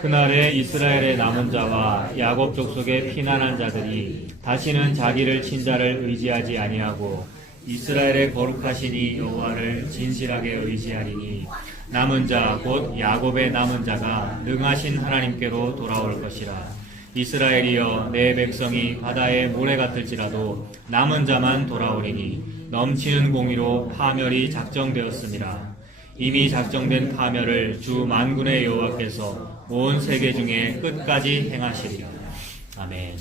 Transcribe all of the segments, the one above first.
그날에 이스라엘의 남은 자와 야곱 족속의 피난한 자들이 다시는 자기를 친 자를 의지하지 아니하고 이스라엘의 거룩하시니 여호와를 진실하게 의지하리니 남은 자 곧 야곱의 남은 자가 능하신 하나님께로 돌아올 것이라. 이스라엘이여 내 백성이 바다의 모래 같을지라도 남은 자만 돌아오리니 넘치는 공의로 파멸이 작정되었습니다. 이미 작정된 파멸을 주 만군의 여호와께서 온 세계 중에 끝까지 행하시리라. 아멘.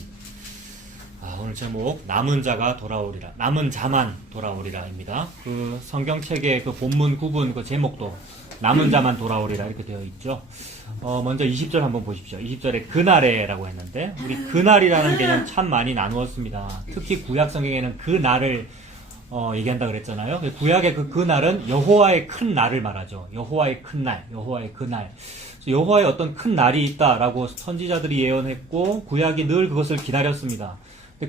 오늘 제목 남은 자가 돌아오리라, 남은 자만 돌아오리라입니다. 그 성경책의 그 본문 구분 그 제목도 남은 자만 돌아오리라 이렇게 되어 있죠. 먼저 20절 한번 보십시오. 20절에 그날에라고 했는데 우리 그날이라는 개념 참 많이 나누었습니다. 특히 구약 성경에는 그 날을 얘기한다 그랬잖아요. 구약의 그 날은 여호와의 큰 날을 말하죠. 여호와의 큰 날, 여호와의 그 날. 여호와의 어떤 큰 날이 있다라고 선지자들이 예언했고 구약이 늘 그것을 기다렸습니다.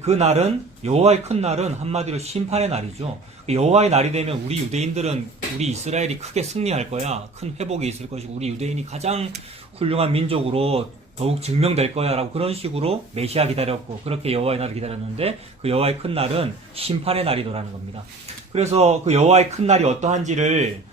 그 날은, 여호와의 큰 날은 한마디로 심판의 날이죠. 여호와의 날이 되면 우리 유대인들은 우리 이스라엘이 크게 승리할 거야. 큰 회복이 있을 것이고 우리 유대인이 가장 훌륭한 민족으로 더욱 증명될 거야 라고 그런 식으로 메시아 기다렸고 그렇게 여호와의 날을 기다렸는데 그 여호와의 큰 날은 심판의 날이더라는 겁니다. 그래서 그 여호와의 큰 날이 어떠한지를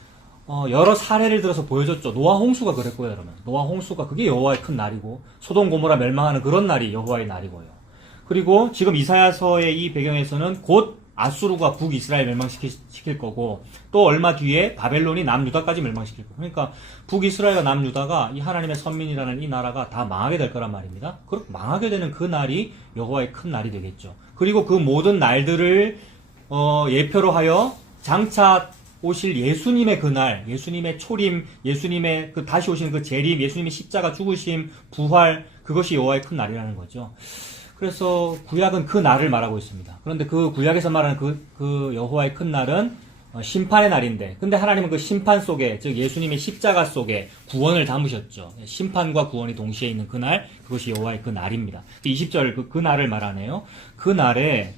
여러 사례를 들어서 보여줬죠. 노아 홍수가 그랬고요, 여러분. 노아 홍수가 그게 여호와의 큰 날이고 소돔 고모라 멸망하는 그런 날이 여호와의 날이고요. 그리고 지금 이사야서의 이 배경에서는 곧 아수르가 북이스라엘 멸망시킬 거고 또 얼마 뒤에 바벨론이 남유다까지 멸망시킬 거고 그러니까 북이스라엘과 남유다가 이 하나님의 선민이라는 이 나라가 다 망하게 될 거란 말입니다. 그렇게 망하게 되는 그 날이 여호와의 큰 날이 되겠죠. 그리고 그 모든 날들을 예표로 하여 장차 오실 예수님의 그날, 예수님의 초림, 예수님의 그 다시 오시는 그 재림, 예수님의 십자가 죽으심, 부활, 그것이 여호와의 큰 날이라는 거죠. 그래서 구약은 그 날을 말하고 있습니다. 그런데 그 구약에서 말하는 그 여호와의 큰 날은 심판의 날인데, 근데 하나님은 그 심판 속에, 즉 예수님의 십자가 속에 구원을 담으셨죠. 심판과 구원이 동시에 있는 그 날, 그것이 여호와의 그 날입니다. 20절 그 날을 말하네요. 그 날에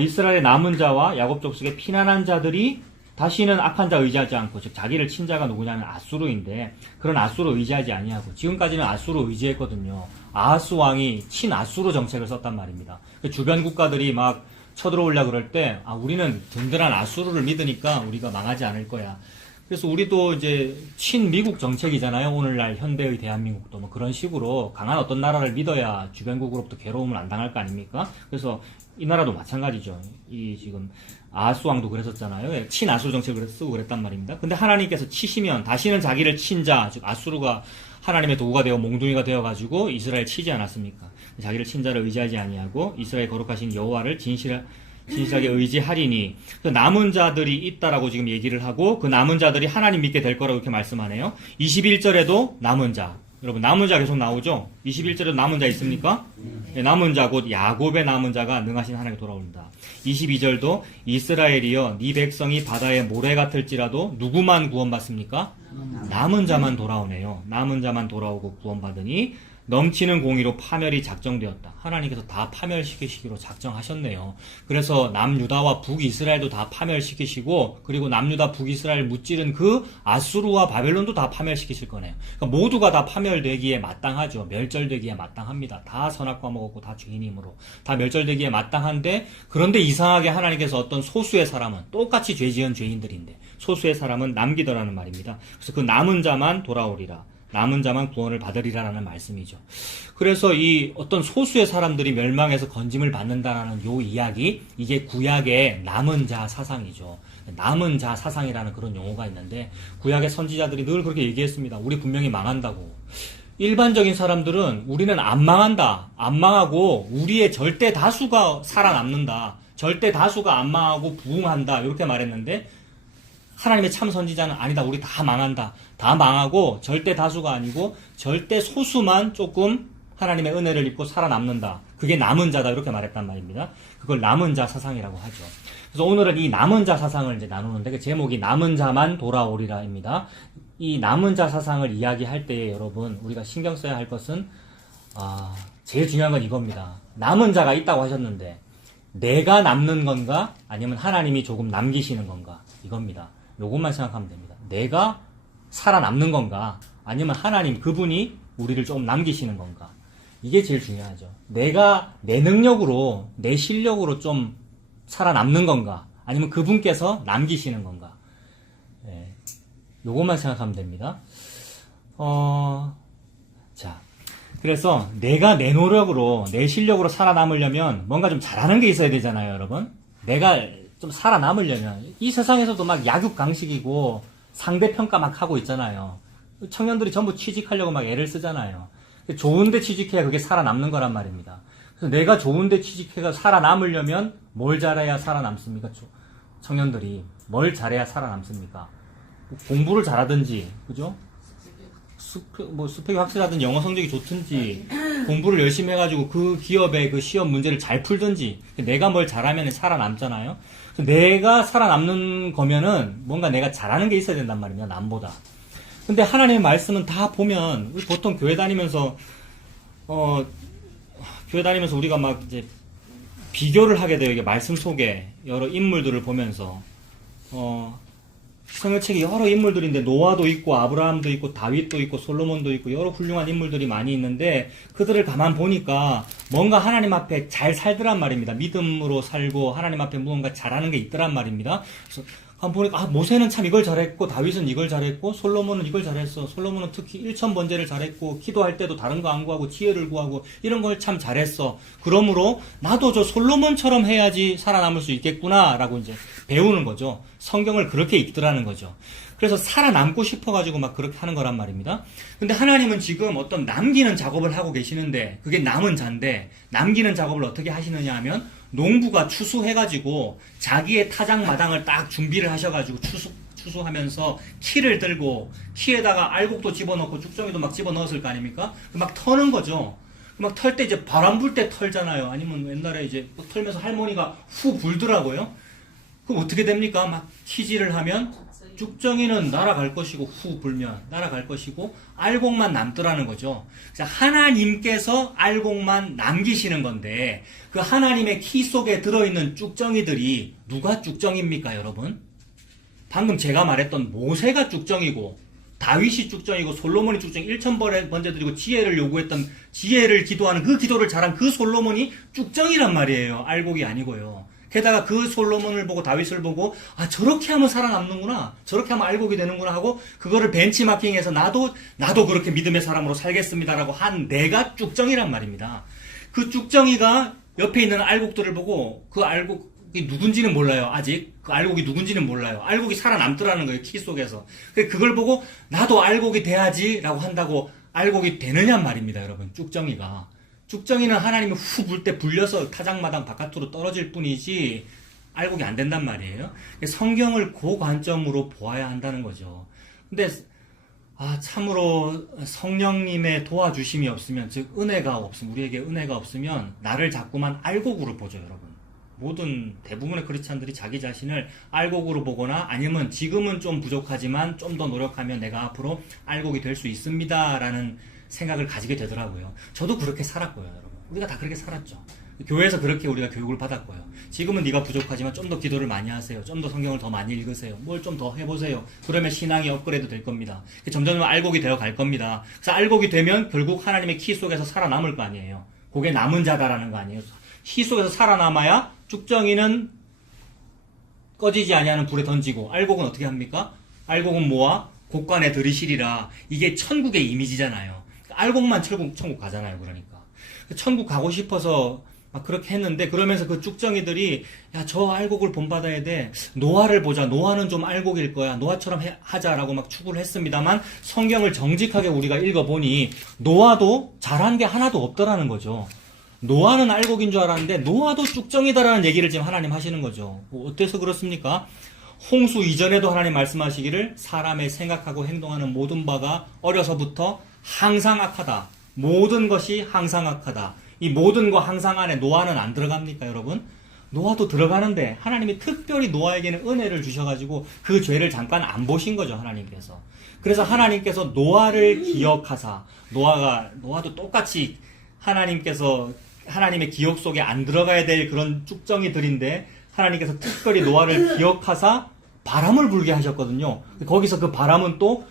이스라엘의 남은 자와 야곱 족속의 피난한 자들이 다시는 악한 자 의지하지 않고, 즉 자기를 친 자가 누구냐면 아수르인데 그런 아수르 의지하지 아니하고, 지금까지는 아수르 의지했거든요. 아하스 왕이 친아수르 정책을 썼단 말입니다. 주변 국가들이 막 쳐들어오려고 그럴 때 우리는 든든한 아수르를 믿으니까 우리가 망하지 않을 거야. 그래서 우리도 이제 친미국 정책이잖아요. 오늘날 현대의 대한민국도 뭐 그런 식으로 강한 어떤 나라를 믿어야 주변국으로부터 괴로움을 안 당할 거 아닙니까? 그래서 이 나라도 마찬가지죠. 이 지금 아하스 왕도 그랬었잖아요. 친아수르 정책을 쓰고 그랬단 말입니다. 근데 하나님께서 치시면 다시는 자기를 친 자, 즉 아수르가 하나님의 도구가 되어 몽둥이가 되어가지고 이스라엘 치지 않았습니까? 자기를 친 자를 의지하지 아니하고 이스라엘 거룩하신 여호와를 진실하게 의지하리니, 그 남은 자들이 있다라고 지금 얘기를 하고 그 남은 자들이 하나님 믿게 될 거라고 이렇게 말씀하네요. 21절에도 남은 자, 여러분 남은 자 계속 나오죠? 21절에도 남은 자 있습니까? 네, 남은 자 곧 야곱의 남은 자가 능하신 하나님께 돌아옵니다. 22절도 이스라엘이여 네 백성이 바다의 모래 같을지라도 누구만 구원받습니까? 남은 자만 돌아오네요. 남은 자만 돌아오고 구원받으니 넘치는 공의로 파멸이 작정되었다. 하나님께서 다 파멸시키시기로 작정하셨네요. 그래서 남유다와 북이스라엘도 다 파멸시키시고, 그리고 남유다 북이스라엘 무찌른 그 아수르와 바벨론도 다 파멸시키실 거네요. 그러니까 모두가 다 파멸되기에 마땅하죠. 멸절되기에 마땅합니다. 다 선악과 먹었고 다 죄인이므로 다 멸절되기에 마땅한데, 그런데 이상하게 하나님께서 어떤 소수의 사람은, 똑같이 죄 지은 죄인들인데 소수의 사람은 남기더라는 말입니다. 그래서 그 남은 자만 돌아오리라, 남은 자만 구원을 받으리라는 말씀이죠. 그래서 이 어떤 소수의 사람들이 멸망해서 건짐을 받는다라는 요 이야기, 이게 구약의 남은 자 사상이죠. 남은 자 사상이라는 그런 용어가 있는데 구약의 선지자들이 늘 그렇게 얘기했습니다. 우리 분명히 망한다고. 일반적인 사람들은 우리는 안 망한다, 안 망하고 우리의 절대 다수가 살아남는다, 절대 다수가 안 망하고 부흥한다, 이렇게 말했는데 하나님의 참 선지자는 아니다, 우리 다 망한다, 다 망하고 절대 다수가 아니고 절대 소수만 조금 하나님의 은혜를 입고 살아남는다, 그게 남은 자다, 이렇게 말했단 말입니다. 그걸 남은 자 사상이라고 하죠. 그래서 오늘은 이 남은 자 사상을 이제 나누는데 그 제목이 남은 자만 돌아오리라입니다. 이 남은 자 사상을 이야기할 때에 여러분 우리가 신경 써야 할 것은 제일 중요한 건 이겁니다. 남은 자가 있다고 하셨는데 내가 남는 건가 아니면 하나님이 조금 남기시는 건가, 이겁니다. 요것만 생각하면 됩니다. 내가 살아남는 건가 아니면 하나님 그분이 우리를 조금 남기시는 건가? 이게 제일 중요하죠. 내가 내 능력으로, 내 실력으로 좀 살아남는 건가? 아니면 그분께서 남기시는 건가? 예, 요것만 생각하면 됩니다. 자, 그래서 내가 내 노력으로, 내 실력으로 살아남으려면 뭔가 좀 잘하는 게 있어야 되잖아요, 여러분. 내가 좀 살아남으려면. 이 세상에서도 막 약육강식이고 상대평가 막 하고 있잖아요. 청년들이 전부 취직하려고 막 애를 쓰잖아요. 좋은데 취직해야 그게 살아남는 거란 말입니다. 그래서 내가 좋은데 취직해가 살아남으려면 뭘 잘해야 살아남습니까? 청년들이 뭘 잘해야 살아남습니까? 공부를 잘하든지, 그죠? 스펙이 확실하든지 영어 성적이 좋든지 공부를 열심히 해가지고 그 기업의 그 시험 문제를 잘 풀든지 내가 뭘 잘하면 살아남잖아요. 내가 살아남는 거면은 뭔가 내가 잘하는 게 있어야 된단 말입니다. 남보다. 근데 하나님의 말씀은 다 보면 보통 교회 다니면서 우리가 막 이제 비교를 하게 돼요. 이게 말씀 속에 여러 인물들을 보면서 성경책에 여러 인물들인데 노아도 있고 아브라함도 있고 다윗도 있고 솔로몬도 있고 여러 훌륭한 인물들이 많이 있는데 그들을 가만 보니까 뭔가 하나님 앞에 잘 살더란 말입니다. 믿음으로 살고 하나님 앞에 무언가 잘하는 게 있더란 말입니다. 그래서 보니까 모세는 참 이걸 잘했고 다윗은 이걸 잘했고 솔로몬은 이걸 잘했어. 솔로몬은 특히 일천번제를 잘했고 기도할 때도 다른 거 안 구하고 지혜를 구하고 이런 걸 참 잘했어. 그러므로 나도 저 솔로몬처럼 해야지 살아남을 수 있겠구나 라고 이제 배우는 거죠. 성경을 그렇게 읽더라는 거죠. 그래서 살아남고 싶어가지고 막 그렇게 하는 거란 말입니다. 근데 하나님은 지금 어떤 남기는 작업을 하고 계시는데 그게 남은 자인데 남기는 작업을 어떻게 하시느냐 하면 농부가 추수해가지고 자기의 타작 마당을 딱 준비를 하셔가지고 추수하면서 키를 들고 키에다가 알곡도 집어넣고 쭉정이도 막 집어넣었을 거 아닙니까? 막 터는 거죠. 막 털 때 이제 바람 불 때 털잖아요. 아니면 옛날에 이제 털면서 할머니가 후 불더라고요. 그럼 어떻게 됩니까? 막 키질을 하면 쭉정이는 날아갈 것이고 후 불면 날아갈 것이고 알곡만 남더라는 거죠. 그래서 하나님께서 알곡만 남기시는 건데 그 하나님의 키 속에 들어있는 쭉정이들이 누가 쭉정입니까, 여러분? 방금 제가 말했던 모세가 쭉정이고 다윗이 쭉정이고 솔로몬이 쭉정 1000번째 드리고 지혜를 요구했던 지혜를 기도하는 그 기도를 잘한 그 솔로몬이 쭉정이란 말이에요. 알곡이 아니고요. 게다가 그 솔로몬을 보고 다윗을 보고 저렇게 하면 살아남는구나, 저렇게 하면 알곡이 되는구나 하고 그거를 벤치마킹해서 나도 그렇게 믿음의 사람으로 살겠습니다라고 한 내가 쭉정이란 말입니다. 그 쭉정이가 옆에 있는 알곡들을 보고 그 알곡이 누군지는 몰라요. 아직 그 알곡이 누군지는 몰라요. 알곡이 살아남더라는 거예요. 키 속에서. 그걸 보고 나도 알곡이 돼야지라고 한다고 알곡이 되느냐 말입니다. 여러분, 쭉정이는 하나님이 후 불 때 불려서 타작마당 바깥으로 떨어질 뿐이지 알곡이 안 된단 말이에요. 성경을 그 관점으로 보아야 한다는 거죠. 근데 참으로 성령님의 도와주심이 없으면, 즉 은혜가 없으면, 우리에게 은혜가 없으면 나를 자꾸만 알곡으로 보죠, 여러분. 모든 대부분의 크리스찬들이 자기 자신을 알곡으로 보거나 아니면 지금은 좀 부족하지만 좀 더 노력하면 내가 앞으로 알곡이 될 수 있습니다라는 생각을 가지게 되더라고요. 저도 그렇게 살았고요, 여러분. 우리가 다 그렇게 살았죠. 교회에서 그렇게 우리가 교육을 받았고요. 지금은 네가 부족하지만 좀 더 기도를 많이 하세요. 좀 더 성경을 더 많이 읽으세요. 뭘 좀 더 해보세요. 그러면 신앙이 업그레이드 될 겁니다. 점점 알곡이 되어 갈 겁니다. 그래서 알곡이 되면 결국 하나님의 키 속에서 살아남을 거 아니에요. 그게 남은 자다라는 거 아니에요. 키 속에서 살아남아야 쭉정이는 꺼지지 아니하는 불에 던지고 알곡은 어떻게 합니까? 알곡은 모아 곡간에 들이시리라. 이게 천국의 이미지잖아요. 알곡만 천국 가잖아요. 그러니까 천국 가고 싶어서 막 그렇게 했는데, 그러면서 그 쭉정이들이 저 알곡을 본받아야 돼, 노아를 보자, 노아는 좀 알곡일 거야, 노아처럼 하자라고 막 추구를 했습니다만 성경을 정직하게 우리가 읽어보니 노아도 잘한 게 하나도 없더라는 거죠. 노아는 알곡인 줄 알았는데 노아도 쭉정이다라는 얘기를 지금 하나님 하시는 거죠. 어때서 그렇습니까? 홍수 이전에도 하나님 말씀하시기를 사람의 생각하고 행동하는 모든 바가 어려서부터 항상 악하다. 모든 것이 항상 악하다. 이 모든 거 항상 안에 노아는 안 들어갑니까, 여러분? 노아도 들어가는데 하나님이 특별히 노아에게는 은혜를 주셔가지고 그 죄를 잠깐 안 보신 거죠, 하나님께서. 그래서 하나님께서 노아를 기억하사, 노아도 똑같이 하나님께서 하나님의 기억 속에 안 들어가야 될 그런 쭉정이들인데 하나님께서 특별히 노아를 기억하사 바람을 불게 하셨거든요. 거기서 그 바람은 또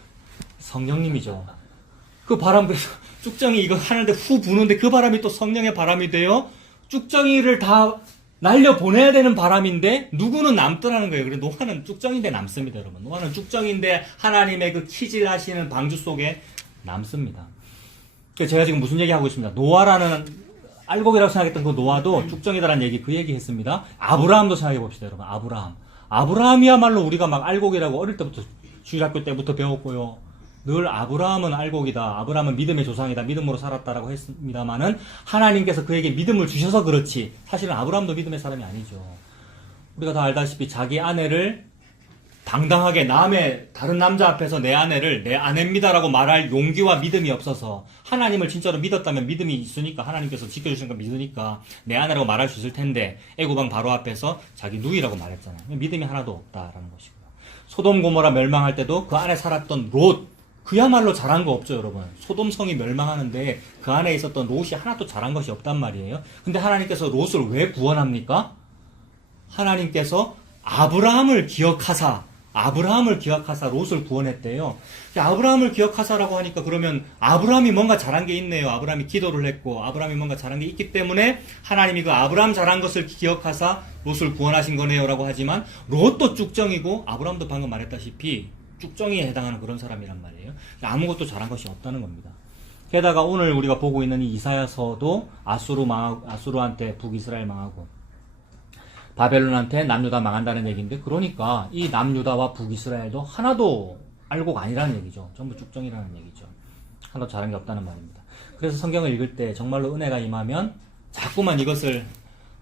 성령님이죠. 그 바람, 쭉정이 이거 하는데 후 부는데 그 바람이 또 성령의 바람이 돼요. 쭉정이를 다 날려보내야 되는 바람인데 누구는 남더라는 거예요. 그래서 노아는 쭉정인데 남습니다, 여러분. 노아는 쭉정인데 하나님의 그 키질하시는 방주 속에 남습니다. 그래서 제가 지금 무슨 얘기하고 있습니다. 노아라는 알곡이라고 생각했던 그 노아도 쭉정이다라는 얘기, 그 얘기 했습니다. 아브라함도 생각해 봅시다, 여러분. 아브라함이야말로 우리가 막 알곡이라고 어릴 때부터 주일학교 때부터 배웠고요. 늘 아브라함은 알곡이다. 아브라함은 믿음의 조상이다. 믿음으로 살았다라고 했습니다만은 하나님께서 그에게 믿음을 주셔서 그렇지. 사실은 아브라함도 믿음의 사람이 아니죠. 우리가 다 알다시피 자기 아내를 당당하게 다른 남자 앞에서 내 아내를 내 아내입니다라고 말할 용기와 믿음이 없어서 하나님을 진짜로 믿었다면 믿음이 있으니까 하나님께서 지켜주시는 걸 믿으니까 내 아내라고 말할 수 있을 텐데 애고방 바로 앞에서 자기 누이라고 말했잖아요. 믿음이 하나도 없다라는 것이고요. 소돔 고모라 멸망할 때도 그 안에 살았던 롯, 그야말로 잘한 거 없죠, 여러분. 소돔성이 멸망하는데 그 안에 있었던 롯이 하나도 잘한 것이 없단 말이에요. 근데 하나님께서 롯을 왜 구원합니까? 하나님께서 아브라함을 기억하사 롯을 구원했대요. 아브라함을 기억하사라고 하니까 그러면 아브라함이 뭔가 잘한 게 있네요. 아브라함이 기도를 했고 아브라함이 뭔가 잘한 게 있기 때문에 하나님이 그 아브라함 잘한 것을 기억하사 롯을 구원하신 거네요 라고 하지만 롯도 쭉정이고 아브라함도 방금 말했다시피 쭉정이에 해당하는 그런 사람이란 말이에요. 아무것도 잘한 것이 없다는 겁니다. 게다가 오늘 우리가 보고 있는 이 이사야서도 아수르한테 북이스라엘 망하고 바벨론한테 남유다 망한다는 얘기인데, 그러니까 이 남유다와 북이스라엘도 하나도 알곡 아니라는 얘기죠. 전부 쭉정이라는 얘기죠. 하나도 잘한 게 없다는 말입니다. 그래서 성경을 읽을 때 정말로 은혜가 임하면 자꾸만 이것을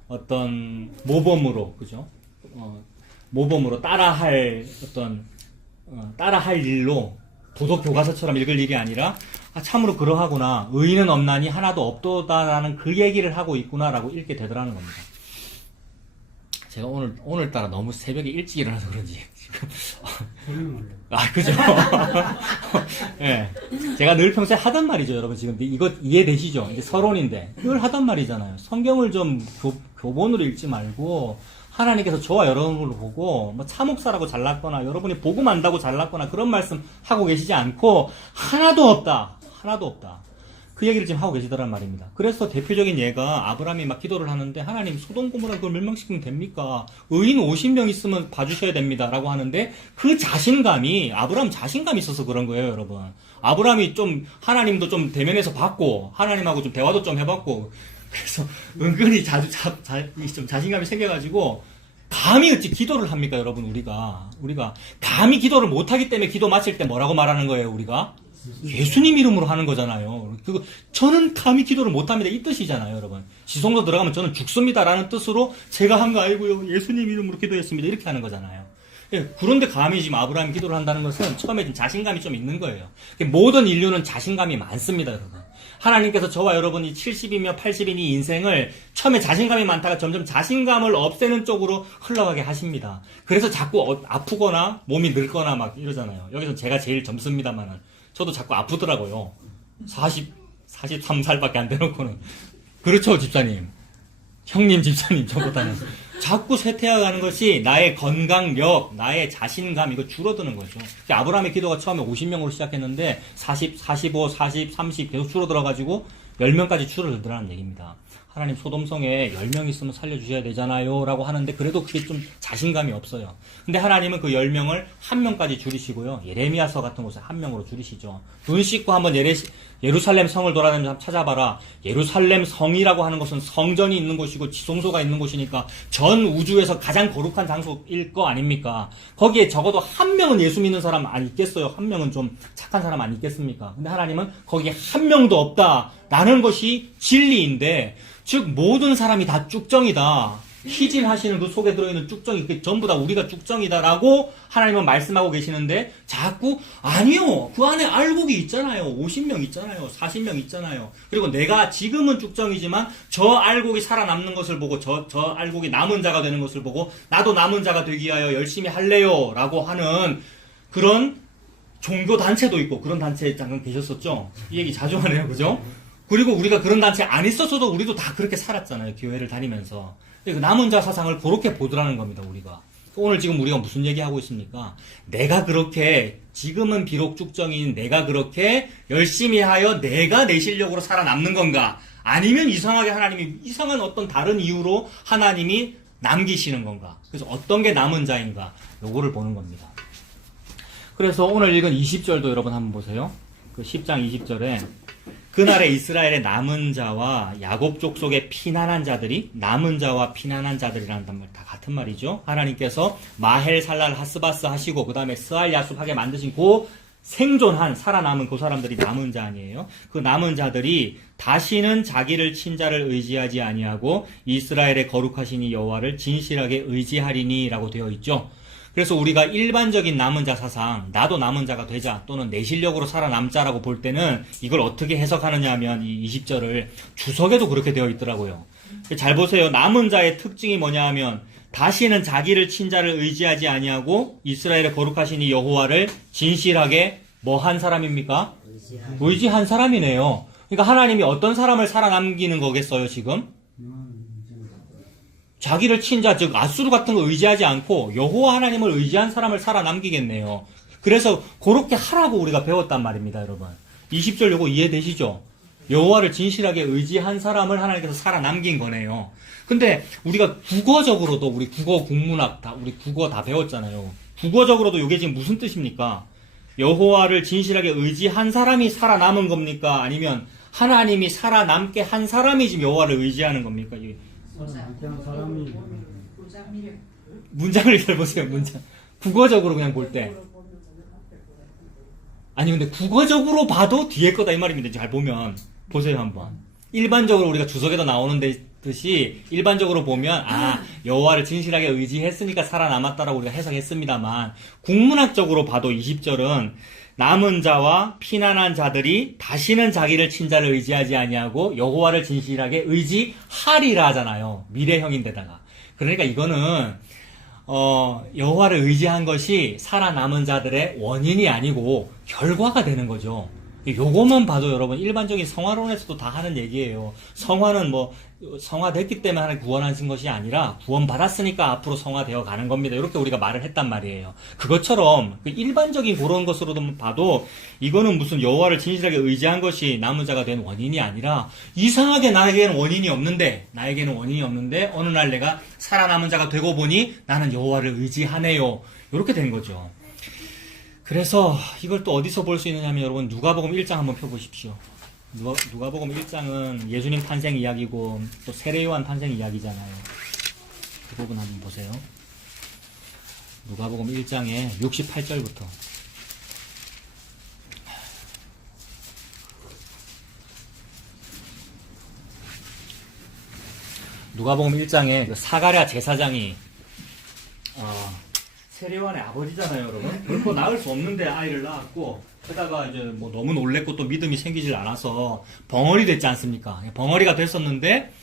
어떤 모범으로, 그죠? 모범으로 따라할 일로 도덕 교과서처럼 읽을 일이 아니라 참으로 그러하구나, 의인은 없나니 하나도 없도다라는 그 얘기를 하고 있구나라고 읽게 되더라는 겁니다. 제가 오늘따라 너무 새벽에 일찍 일어나서 그런지 지금 그죠? 예. 제가 늘 평소에 하던 말이죠, 여러분. 지금 이거 이해되시죠? 이제 서론인데 늘 하던 말이잖아요. 성경을 좀 교본으로 읽지 말고 하나님께서 저와 여러분을 보고 뭐 차목사라고 잘났거나 여러분이 복음 안다고 잘났거나 그런 말씀 하고 계시지 않고 하나도 없다. 그 얘기를 지금 하고 계시더란 말입니다. 그래서 대표적인 예가 아브라함이 막 기도를 하는데 하나님 소돔 고모라 그걸 멸망시키면 됩니까? 의인 50명 있으면 봐주셔야 됩니다 라고 하는데 그 자신감이 아브라함 자신감이 있어서 그런 거예요, 여러분. 아브라함이 좀 하나님도 좀 대면해서 봤고 하나님하고 좀 대화도 좀 해봤고 그래서 은근히 좀 자신감이 생겨가지고 감히 어찌 기도를 합니까, 여러분? 우리가 감히 기도를 못하기 때문에 기도 마칠 때 뭐라고 말하는 거예요, 우리가? 예수님 이름으로 하는 거잖아요. 저는 감히 기도를 못합니다. 이 뜻이잖아요, 여러분. 지성소 들어가면 저는 죽습니다라는 뜻으로 제가 한 거 아니고요. 예수님 이름으로 기도했습니다. 이렇게 하는 거잖아요. 그런데 감히 지금 아브라함이 기도를 한다는 것은 처음에 좀 자신감이 좀 있는 거예요. 모든 인류는 자신감이 많습니다, 여러분. 하나님께서 저와 여러분이 70이며 80인 이 인생을 처음에 자신감이 많다가 점점 자신감을 없애는 쪽으로 흘러가게 하십니다. 그래서 자꾸 아프거나 몸이 늙거나 막 이러잖아요. 여기서 제가 제일 젊습니다만은 저도 자꾸 아프더라고요. 43살밖에 안 돼놓고는. 그렇죠, 집사님. 형님, 집사님, 저보다는. 자꾸 쇠퇴해가는 것이 나의 건강력, 나의 자신감, 이거 줄어드는 거죠. 아브라함의 기도가 처음에 50명으로 시작했는데 40, 45, 40, 30 계속 줄어들어가지고 10명까지 줄어들더라는 얘기입니다. 하나님 소돔성에 10명 있으면 살려주셔야 되잖아요 라고 하는데 그래도 그게 좀 자신감이 없어요. 근데 하나님은 그 10명을 1명까지 줄이시고요. 예레미야서 같은 곳에 1명으로 줄이시죠. 눈 씻고 한번 예루살렘 성을 돌아다니면서 한번 찾아봐라. 예루살렘 성이라고 하는 것은 성전이 있는 곳이고 지성소가 있는 곳이니까 전 우주에서 가장 거룩한 장소일 거 아닙니까? 거기에 적어도 1명은 예수 믿는 사람 안 있겠어요? 1명은 좀 착한 사람 안 있겠습니까? 근데 하나님은 거기에 1명도 없다라는 것이 진리인데, 즉 모든 사람이 다 쭉정이다. 희질하시는 그 속에 들어있는 쭉정이 전부 다 우리가 쭉정이다라고 하나님은 말씀하고 계시는데 자꾸 아니요, 그 안에 알곡이 있잖아요. 50명 있잖아요. 40명 있잖아요. 그리고 내가 지금은 쭉정이지만 저 알곡이 살아남는 것을 보고 저 알곡이 남은 자가 되는 것을 보고 나도 남은 자가 되기 위하여 열심히 할래요 라고 하는 그런 종교 단체도 있고, 그런 단체에 잠깐 계셨었죠. 이 얘기 자주 하네요, 그죠? 그리고 우리가 그런 단체에 안 있었어도 우리도 다 그렇게 살았잖아요, 교회를 다니면서. 그 남은 자 사상을 그렇게 보더라는 겁니다, 우리가. 오늘 지금 우리가 무슨 얘기하고 있습니까? 내가 그렇게, 지금은 비록 쭉정인 내가 그렇게 열심히 하여 내가 내 실력으로 살아남는 건가? 아니면 이상하게 하나님이, 이상한 어떤 다른 이유로 하나님이 남기시는 건가? 그래서 어떤 게 남은 자인가? 요거를 보는 겁니다. 그래서 오늘 읽은 20절도 여러분 한번 보세요. 그 10장 20절에 그날에 이스라엘의 남은 자와 야곱 족속의 피난한 자들이, 남은 자와 피난한 자들이라는 말 다 같은 말이죠. 하나님께서 마헬 살랄 하스바스 하시고 그 다음에 스알 야숲 하게 만드신 그 생존한 살아남은 그 사람들이 남은 자 아니에요. 그 남은 자들이 다시는 자기를 친자를 의지하지 아니하고 이스라엘의 거룩하신 이 여호와를 진실하게 의지하리니라고 되어 있죠. 그래서 우리가 일반적인 남은 자 사상, 나도 남은 자가 되자 또는 내 실력으로 살아남자라고 볼 때는 이걸 어떻게 해석하느냐 하면 이 20절을 주석에도 그렇게 되어 있더라고요. 잘 보세요. 남은 자의 특징이 뭐냐 하면 다시는 자기를 친자를 의지하지 아니하고 이스라엘의 거룩하신 이 여호와를 진실하게 뭐 한 사람입니까? 의지한 사람이네요. 그러니까 하나님이 어떤 사람을 살아남기는 거겠어요, 지금? 자기를 친자, 즉 아수르 같은 거 의지하지 않고 여호와 하나님을 의지한 사람을 살아남기겠네요. 그래서 그렇게 하라고 우리가 배웠단 말입니다, 여러분. 20절 요거 이해되시죠? 여호와를 진실하게 의지한 사람을 하나님께서 살아남긴 거네요. 근데 우리가 국어적으로도, 우리 국어 국문학 우리 국어 다 배웠잖아요. 국어적으로도 이게 지금 무슨 뜻입니까? 여호와를 진실하게 의지한 사람이 살아남은 겁니까? 아니면 하나님이 살아남게 한 사람이 지금 여호와를 의지하는 겁니까? 문장을 잘 보세요, 문장. 국어적으로 그냥 볼 때. 아니, 근데 국어적으로 봐도 뒤에 거다 이 말입니다. 잘 보면. 보세요, 한번. 일반적으로 우리가 주석에도 나오는 듯이 일반적으로 보면, 여호와를 진실하게 의지했으니까 살아남았다라고 우리가 해석했습니다만, 국문학적으로 봐도 20절은 남은 자와 피난한 자들이 다시는 자기를 친자를 의지하지 아니하고 여호와를 진실하게 의지하리라 하잖아요. 미래형인데다가. 그러니까 이거는 여호와를 의지한 것이 살아남은 자들의 원인이 아니고 결과가 되는 거죠. 요거만 봐도 여러분 일반적인 성화론에서도 다 하는 얘기예요. 성화는 뭐 성화됐기 때문에 하나님 구원하신 것이 아니라 구원받았으니까 앞으로 성화되어 가는 겁니다. 이렇게 우리가 말을 했단 말이에요. 그것처럼 일반적인 그런 것으로도 봐도 이거는 무슨 여호와를 진실하게 의지한 것이 남은 자가 된 원인이 아니라 이상하게 나에게는 원인이 없는데 어느 날 내가 살아남은 자가 되고 보니 나는 여호와를 의지하네요. 이렇게 된 거죠. 그래서 이걸 또 어디서 볼 수 있느냐면 여러분 누가복음 1장 한번 펴보십시오. 누가복음 1장은 예수님 탄생 이야기고 또 세례요한 탄생 이야기잖아요. 그 부분 한번 보세요. 누가복음 1장의 68절부터 누가복음 1장에 그 사가랴 제사장이 세례요한의 아버지잖아요, 여러분. 결코 낳을 수 없는데 아이를 낳았고, 게다가 이제 뭐 너무 놀랬고 또 믿음이 생기질 않아서 벙어리 됐지 않습니까? 벙어리가 됐었는데,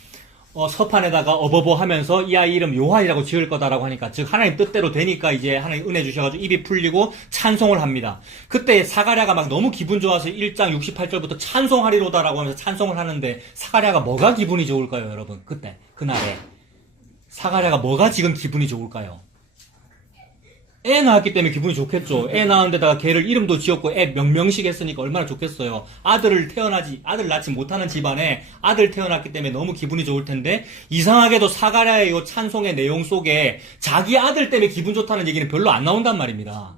서판에다가 어버버 하면서 이 아이 이름 요한이라고 지을 거다라고 하니까, 즉 하나님 뜻대로 되니까 이제 하나님 은혜 주셔가지고 입이 풀리고 찬송을 합니다. 그때 사가랴가 막 너무 기분 좋아서 1장 68절부터 찬송하리로다라고 하면서 찬송을 하는데, 사가랴가 뭐가 기분이 좋을까요, 여러분? 그날에. 사가랴가 뭐가 지금 기분이 좋을까요? 애 낳았기 때문에 기분이 좋겠죠. 애 낳은 데다가 걔를 이름도 지었고 애 명명식 했으니까 얼마나 좋겠어요. 아들 낳지 못하는 집안에 아들 태어났기 때문에 너무 기분이 좋을 텐데 이상하게도 사가랴의 이 찬송의 내용 속에 자기 아들 때문에 기분 좋다는 얘기는 별로 안 나온단 말입니다.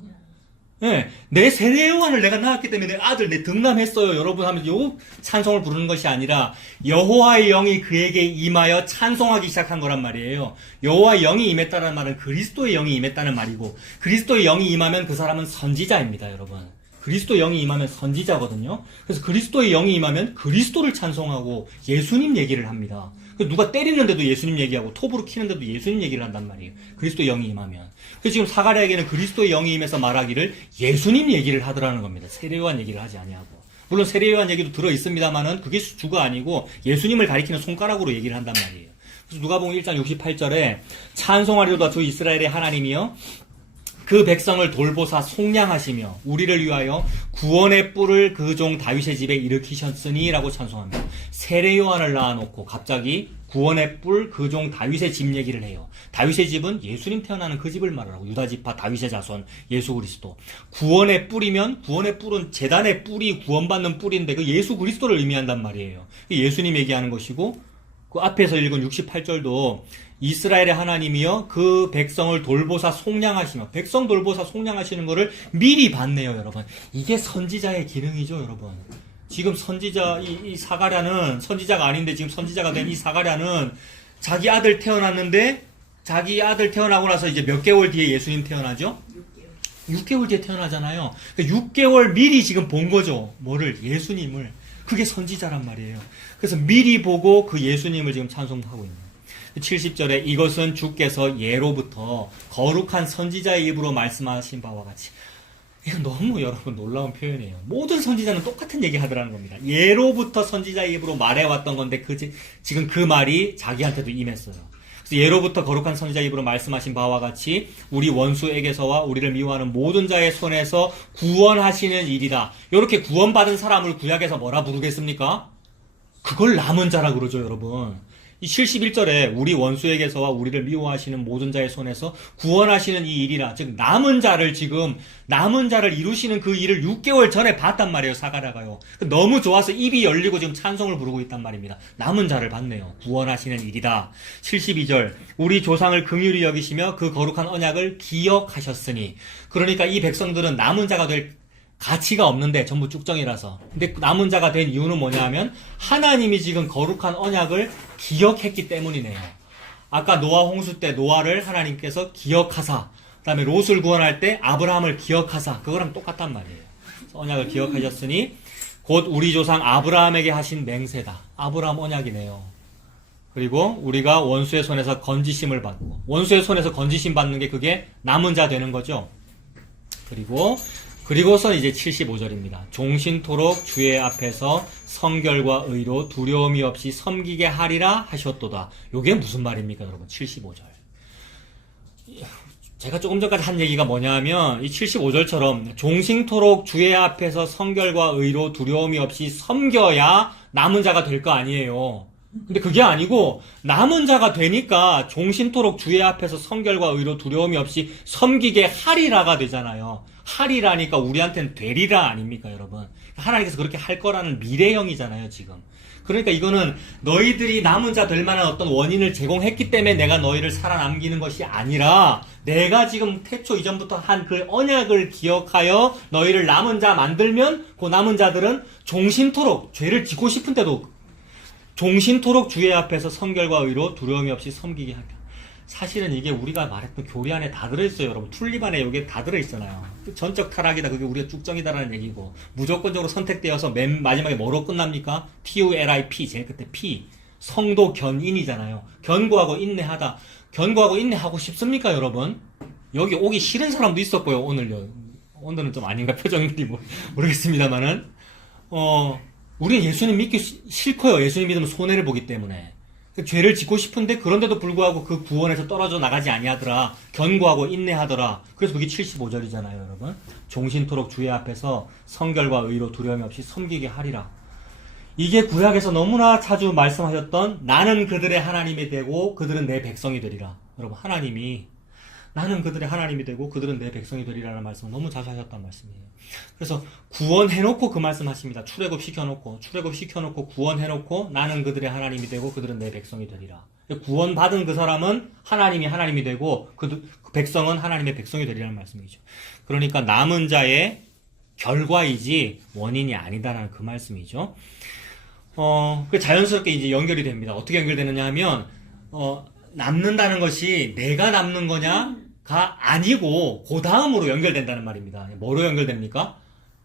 네, 내 세례요한을 내가 낳았기 때문에 내 아들 내 등남했어요 여러분 하면서 요 찬송을 부르는 것이 아니라 여호와의 영이 그에게 임하여 찬송하기 시작한 거란 말이에요. 여호와의 영이 임했다는 말은 그리스도의 영이 임했다는 말이고 그리스도의 영이 임하면 그 사람은 선지자입니다, 여러분. 그리스도의 영이 임하면 선지자거든요. 그래서 그리스도의 영이 임하면 그리스도를 찬송하고 예수님 얘기를 합니다. 누가 때리는데도 예수님 얘기하고 톱으로 키는데도 예수님 얘기를 한단 말이에요. 그리스도의 영이 임하면. 그래서 지금 사가랴에게는 그리스도의 영이 임해서 말하기를 예수님 얘기를 하더라는 겁니다. 세례요한 얘기를 하지 아니하고. 물론 세례요한 얘기도 들어있습니다만은 그게 주가 아니고 예수님을 가리키는 손가락으로 얘기를 한단 말이에요. 그래서 누가복음 1장 68절에 찬송하리로다 주 이스라엘의 하나님이여 그 백성을 돌보사 속량하시며 우리를 위하여 구원의 뿔을 그 종 다윗의 집에 일으키셨으니 라고 찬송합니다. 세례 요한을 낳아놓고 갑자기 구원의 뿔 그 종 다윗의 집 얘기를 해요. 다윗의 집은 예수님 태어나는 그 집을 말하라고. 유다지파 다윗의 자손 예수 그리스도. 구원의 뿔이면 구원의 뿔은 제단의 뿔이 구원받는 뿔인데 그 예수 그리스도를 의미한단 말이에요. 예수님 얘기하는 것이고 그 앞에서 읽은 68절도 이스라엘의 하나님이여 그 백성을 돌보사 속량하시며 백성 돌보사 속량하시는 거를 미리 봤네요, 여러분. 이게 선지자의 기능이죠, 여러분. 지금 선지자 이 사가랴는 선지자가 아닌데 지금 선지자가 된 이 사가랴는 자기 아들 태어났는데 자기 아들 태어나고 나서 이제 몇 개월 뒤에 예수님 태어나죠? 6개월 뒤에 태어나잖아요. 6개월 미리 지금 본 거죠. 뭐를? 예수님을. 그게 선지자란 말이에요. 그래서 미리 보고 그 예수님을 지금 찬송하고 있는 70절에 이것은 주께서 예로부터 거룩한 선지자의 입으로 말씀하신 바와 같이. 이건 너무 여러분 놀라운 표현이에요. 모든 선지자는 똑같은 얘기 하더라는 겁니다. 예로부터 선지자의 입으로 말해왔던 건데 지금 그 말이 자기한테도 임했어요. 그래서 예로부터 거룩한 선지자의 입으로 말씀하신 바와 같이 우리 원수에게서와 우리를 미워하는 모든 자의 손에서 구원하시는 일이다. 이렇게 구원받은 사람을 구약에서 뭐라 부르겠습니까? 그걸 남은 자라 그러죠, 여러분. 이 71절에 우리 원수에게서와 우리를 미워하시는 모든 자의 손에서 구원하시는 이 일이라. 즉 남은 자를 이루시는 그 일을 6개월 전에 봤단 말이에요, 사가랴가요. 너무 좋아서 입이 열리고 지금 찬송을 부르고 있단 말입니다. 남은 자를 봤네요. 구원하시는 일이다. 72절 우리 조상을 긍휼히 여기시며 그 거룩한 언약을 기억하셨으니. 그러니까 이 백성들은 남은 자가 될 가치가 없는데 전부 쭉정이라서. 근데 남은 자가 된 이유는 뭐냐 하면 하나님이 지금 거룩한 언약을 기억했기 때문이네요. 아까 노아 홍수 때 노아를 하나님께서 기억하사, 그 다음에 롯을 구원할 때 아브라함을 기억하사, 그거랑 똑같단 말이에요. 언약을 기억하셨으니 곧 우리 조상 아브라함에게 하신 맹세다. 아브라함 언약이네요. 그리고 우리가 원수의 손에서 건지심을 받고, 원수의 손에서 건지심 받는 게 그게 남은 자 되는 거죠. 그리고서 이제 75절입니다. 종신토록 주의 앞에서 성결과 의로 두려움이 없이 섬기게 하리라 하셨도다. 요게 무슨 말입니까, 여러분? 75절. 제가 조금 전까지 한 얘기가 뭐냐 하면 이 75절처럼 종신토록 주의 앞에서 성결과 의로 두려움이 없이 섬겨야 남은 자가 될 거 아니에요. 근데 그게 아니고 남은 자가 되니까 종신토록 주의 앞에서 성결과 의로 두려움이 없이 섬기게 하리라가 되잖아요. 하리라니까 우리한테는 되리라 아닙니까, 여러분? 하나님께서 그렇게 할 거라는 미래형이잖아요, 지금. 그러니까 이거는 너희들이 남은 자 될 만한 어떤 원인을 제공했기 때문에 내가 너희를 살아남기는 것이 아니라 내가 지금 태초 이전부터 한 그 언약을 기억하여 너희를 남은 자 만들면 그 남은 자들은 종신토록 죄를 짓고 싶은데도 종신토록 주의 앞에서 성결과 의로 두려움이 없이 섬기게 하리라. 사실은 이게 우리가 말했던 교리 안에 다 들어있어요, 여러분. 툴립 안에 여기에 다 들어있잖아요. 전적 타락이다, 그게 우리가 쭉정이다라는 얘기고, 무조건적으로 선택되어서 맨 마지막에 뭐로 끝납니까? TULIP, 제일 끝에 P. 성도 견인이잖아요. 견고하고 인내하다. 견고하고 인내하고 싶습니까, 여러분? 여기 오기 싫은 사람도 있었고요, 오늘요. 오늘은 좀 아닌가, 표정들이 모르겠습니다만은. 우리는 예수님 믿기 싫고요. 예수님 믿으면 손해를 보기 때문에. 죄를 짓고 싶은데 그런데도 불구하고 그 구원에서 떨어져 나가지 아니하더라. 견고하고 인내하더라. 그래서 그게 75절이잖아요, 여러분. 종신토록 주의 앞에서 성결과 의로 두려움이 없이 섬기게 하리라. 이게 구약에서 너무나 자주 말씀하셨던 나는 그들의 하나님이 되고 그들은 내 백성이 되리라. 여러분, 하나님이 나는 그들의 하나님이 되고 그들은 내 백성이 되리라는 말씀을 너무 자주 하셨단 말씀이에요. 그래서 구원해놓고 그 말씀 하십니다. 출애굽시켜놓고 구원해놓고 나는 그들의 하나님이 되고 그들은 내 백성이 되리라. 구원받은 그 사람은 하나님이 되고 그 백성은 하나님의 백성이 되리라는 말씀이죠. 그러니까 남은 자의 결과이지 원인이 아니다라는 그 말씀이죠. 자연스럽게 이제 연결이 됩니다. 어떻게 연결되느냐 하면 남는다는 것이 내가 남는 거냐가 아니고 그 다음으로 연결된다는 말입니다. 뭐로 연결됩니까?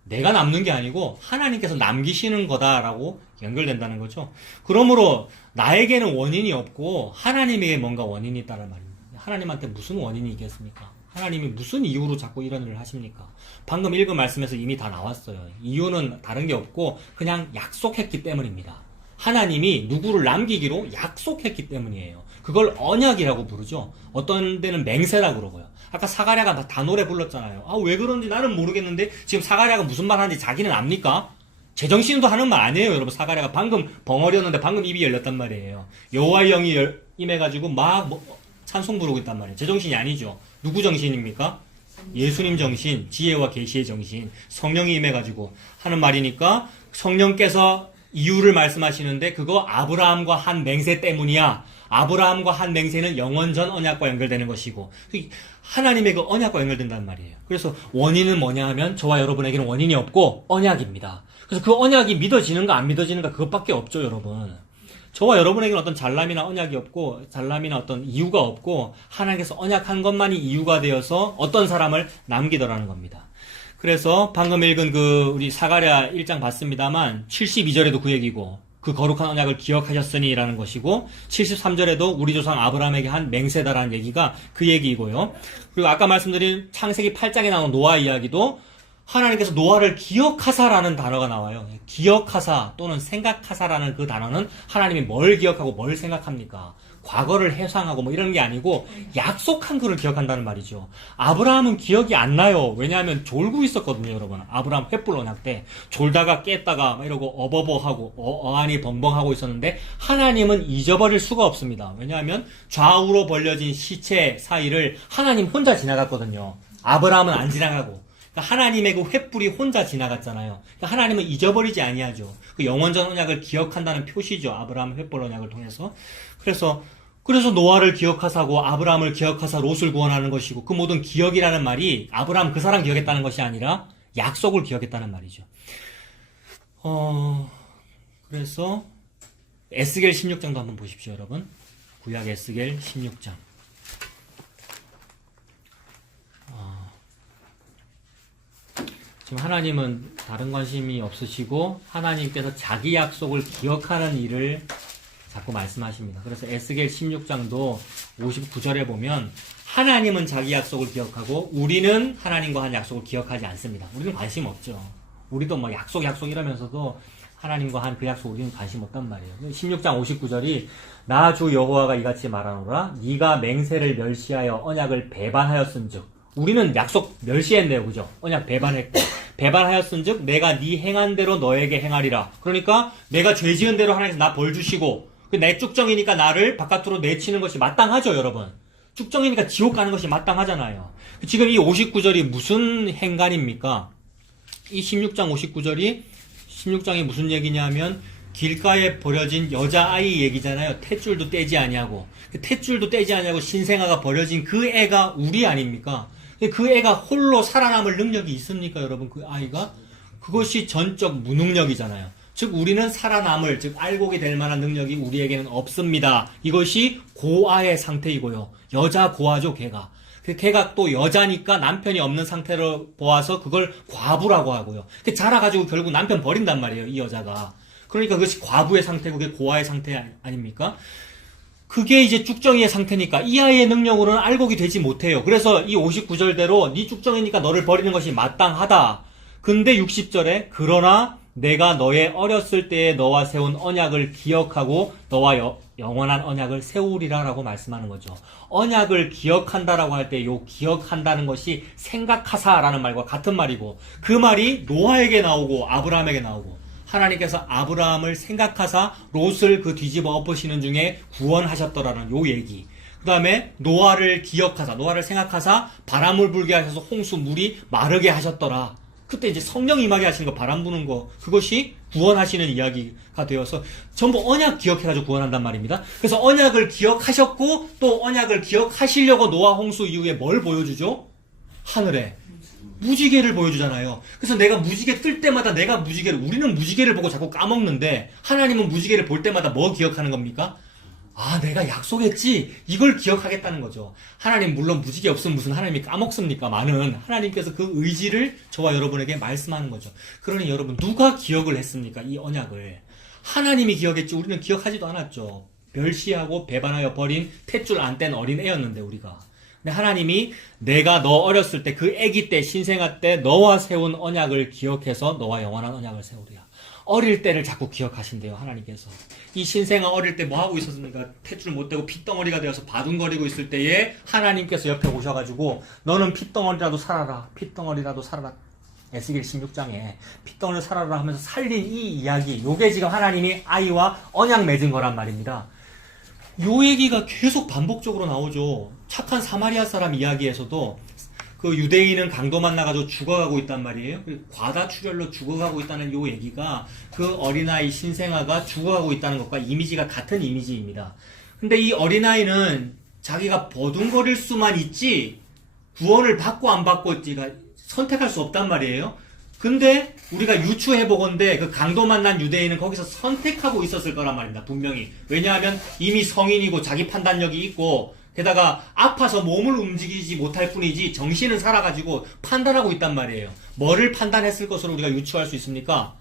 내가 남는 게 아니고 하나님께서 남기시는 거다라고 연결된다는 거죠. 그러므로 나에게는 원인이 없고 하나님에게 뭔가 원인이 있다는 말입니다. 하나님한테 무슨 원인이 있겠습니까? 하나님이 무슨 이유로 자꾸 이런 일을 하십니까? 방금 읽은 말씀에서 이미 다 나왔어요. 이유는 다른 게 없고 그냥 약속했기 때문입니다. 하나님이 누구를 남기기로 약속했기 때문이에요. 그걸 언약이라고 부르죠. 어떤 데는 맹세라고 그러고요. 아까 사가랴가 다 노래 불렀잖아요. 아, 왜 그런지 나는 모르겠는데 지금 사가랴가 무슨 말 하는지 자기는 압니까? 제정신도 하는 말 아니에요, 여러분. 사가랴가 방금 벙어리였는데 방금 입이 열렸단 말이에요. 여호와의 영이 임해가지고 막 찬송 부르고 있단 말이에요. 제정신이 아니죠. 누구 정신입니까? 예수님 정신, 지혜와 계시의 정신, 성령이 임해가지고 하는 말이니까 성령께서 이유를 말씀하시는데 그거 아브라함과 한 맹세 때문이야. 아브라함과 한 맹세는 영원전 언약과 연결되는 것이고 하나님의 그 언약과 연결된단 말이에요. 그래서 원인은 뭐냐 하면 저와 여러분에게는 원인이 없고 언약입니다. 그래서 그 언약이 믿어지는가 안 믿어지는가 그것밖에 없죠, 여러분. 저와 여러분에게는 어떤 잘남이나 언약이 없고 잘남이나 어떤 이유가 없고 하나님께서 언약한 것만이 이유가 되어서 어떤 사람을 남기더라는 겁니다. 그래서 방금 읽은 우리 사가랴 1장 봤습니다만 72절에도 그 얘기고 그 거룩한 언약을 기억하셨으니 라는 것이고 73절에도 우리 조상 아브라함에게 한 맹세다라는 얘기가 그 얘기이고요. 그리고 아까 말씀드린 창세기 8장에 나온 노아 이야기도 하나님께서 노아를 기억하사라는 단어가 나와요. 기억하사 또는 생각하사라는 그 단어는 하나님이 뭘 기억하고 뭘 생각합니까? 과거를 회상하고 뭐 이런 게 아니고 약속한 그를 기억한다는 말이죠. 아브라함은 기억이 안 나요. 왜냐하면 졸고 있었거든요, 여러분. 아브라함 횃불 언약 때 졸다가 깼다가 막 이러고 어버버하고 어안이 벙벙하고 있었는데 하나님은 잊어버릴 수가 없습니다. 왜냐하면 좌우로 벌려진 시체 사이를 하나님 혼자 지나갔거든요. 아브라함은 안 지나가고. 그러니까 하나님의 그 횃불이 혼자 지나갔잖아요. 그러니까 하나님은 잊어버리지 아니하죠. 그 영원전 언약을 기억한다는 표시죠. 아브라함 횃불 언약을 통해서. 그래서 노아를 기억하사고 아브라함을 기억하사 롯을 구원하는 것이고 그 모든 기억이라는 말이 아브라함 그 사람 기억했다는 것이 아니라 약속을 기억했다는 말이죠. 그래서 에스겔 16장도 한번 보십시오, 여러분. 구약 에스겔 16장. 지금 하나님은 다른 관심이 없으시고 하나님께서 자기 약속을 기억하는 일을 자꾸 말씀하십니다. 그래서 에스겔 16장도 59절에 보면 하나님은 자기 약속을 기억하고 우리는 하나님과 한 약속을 기억하지 않습니다. 우리는 관심 없죠. 우리도 뭐 약속 이러면서도 하나님과 한 그 약속 우리는 관심 없단 말이에요. 16장 59절이 나 주 여호와가 이같이 말하노라 네가 맹세를 멸시하여 언약을 배반하였은즉 우리는 약속 멸시했네요. 그죠? 언약 배반했고 배반하였은즉 내가 네 행한 대로 너에게 행하리라. 그러니까 내가 죄 지은 대로 하나님께서 나 벌 주시고 내 쭉정이니까 나를 바깥으로 내치는 것이 마땅하죠, 여러분. 쭉정이니까 지옥 가는 것이 마땅하잖아요. 지금 이 59절이 무슨 행간입니까? 이 16장이 무슨 얘기냐면 길가에 버려진 여자아이 얘기잖아요. 탯줄도 떼지 아니하고 탯줄도 떼지 아니하고 신생아가 버려진 그 애가 우리 아닙니까? 그 애가 홀로 살아남을 능력이 있습니까, 여러분? 그 아이가? 그것이 전적 무능력이잖아요. 즉 우리는 살아남을, 즉 알고게 될 만한 능력이 우리에게는 없습니다. 이것이 고아의 상태이고요. 여자 고아죠, 걔가. 걔가 또 여자니까 남편이 없는 상태로 보아서 그걸 과부라고 하고요. 자라가지고 결국 남편 버린단 말이에요, 이 여자가. 그러니까 그것이 과부의 상태고 그게 고아의 상태 아닙니까? 그게 이제 쭉정이의 상태니까 이 아이의 능력으로는 알곡이 되지 못해요. 그래서 이 59절대로 네 쭉정이니까 너를 버리는 것이 마땅하다. 근데 60절에 그러나 내가 너의 어렸을 때에 너와 세운 언약을 기억하고 너와 영원한 언약을 세우리라 라고 말씀하는 거죠. 언약을 기억한다라고 할 때 요 기억한다는 것이 생각하사라는 말과 같은 말이고 그 말이 노아에게 나오고 아브라함에게 나오고 하나님께서 아브라함을 생각하사 롯을 그 뒤집어 엎으시는 중에 구원하셨더라는 요 얘기. 그 다음에 노아를 기억하사, 노아를 생각하사 바람을 불게 하셔서 홍수 물이 마르게 하셨더라. 그때 이제 성령 임하게 하시는 거, 바람 부는 거, 그것이 구원하시는 이야기가 되어서 전부 언약 기억해가지고 구원한단 말입니다. 그래서 언약을 기억하셨고 또 언약을 기억하시려고 노아 홍수 이후에 뭘 보여주죠? 하늘에 무지개를 보여주잖아요. 그래서 내가 무지개 뜰 때마다 우리는 무지개를 보고 자꾸 까먹는데 하나님은 무지개를 볼 때마다 뭐 기억하는 겁니까? 아, 내가 약속했지? 이걸 기억하겠다는 거죠. 하나님 물론 무지개 없으면 무슨 하나님이 까먹습니까? 많은 하나님께서 그 의지를 저와 여러분에게 말씀하는 거죠. 그러니 여러분 누가 기억을 했습니까? 이 언약을. 하나님이 기억했지 우리는 기억하지도 않았죠. 멸시하고 배반하여 버린 탯줄 안 뗀 어린 애였는데 우리가. 근데 하나님이 내가 너 어렸을 때 그 아기 때 신생아 때 너와 세운 언약을 기억해서 너와 영원한 언약을 세우리라. 어릴 때를 자꾸 기억하신대요, 하나님께서. 이 신생아 어릴 때 뭐 하고 있었습니까? 탯줄 못 대고 핏덩어리가 되어서 바둥거리고 있을 때에 하나님께서 옆에 오셔가지고 너는 핏덩어리라도 살아라, 핏덩어리라도 살아라. 에스겔 16장에 핏덩어리를 살아라 하면서 살린 이 이야기, 요게 지금 하나님이 아이와 언약 맺은 거란 말입니다. 요 얘기가 계속 반복적으로 나오죠. 착한 사마리아 사람 이야기에서도 그 유대인은 강도 만나가지고 죽어가고 있단 말이에요. 과다출혈로 죽어가고 있다는 요 얘기가 그 어린아이 신생아가 죽어가고 있다는 것과 이미지가 같은 이미지입니다. 근데 이 어린아이는 자기가 버둥거릴 수만 있지 구원을 받고 안 받고가 선택할 수 없단 말이에요. 근데 우리가 유추해보건대 그 강도 만난 유대인은 거기서 선택하고 있었을 거란 말입니다. 분명히. 왜냐하면 이미 성인이고 자기 판단력이 있고 게다가 아파서 몸을 움직이지 못할 뿐이지 정신은 살아가지고 판단하고 있단 말이에요. 뭐를 판단했을 것으로 우리가 유추할 수 있습니까?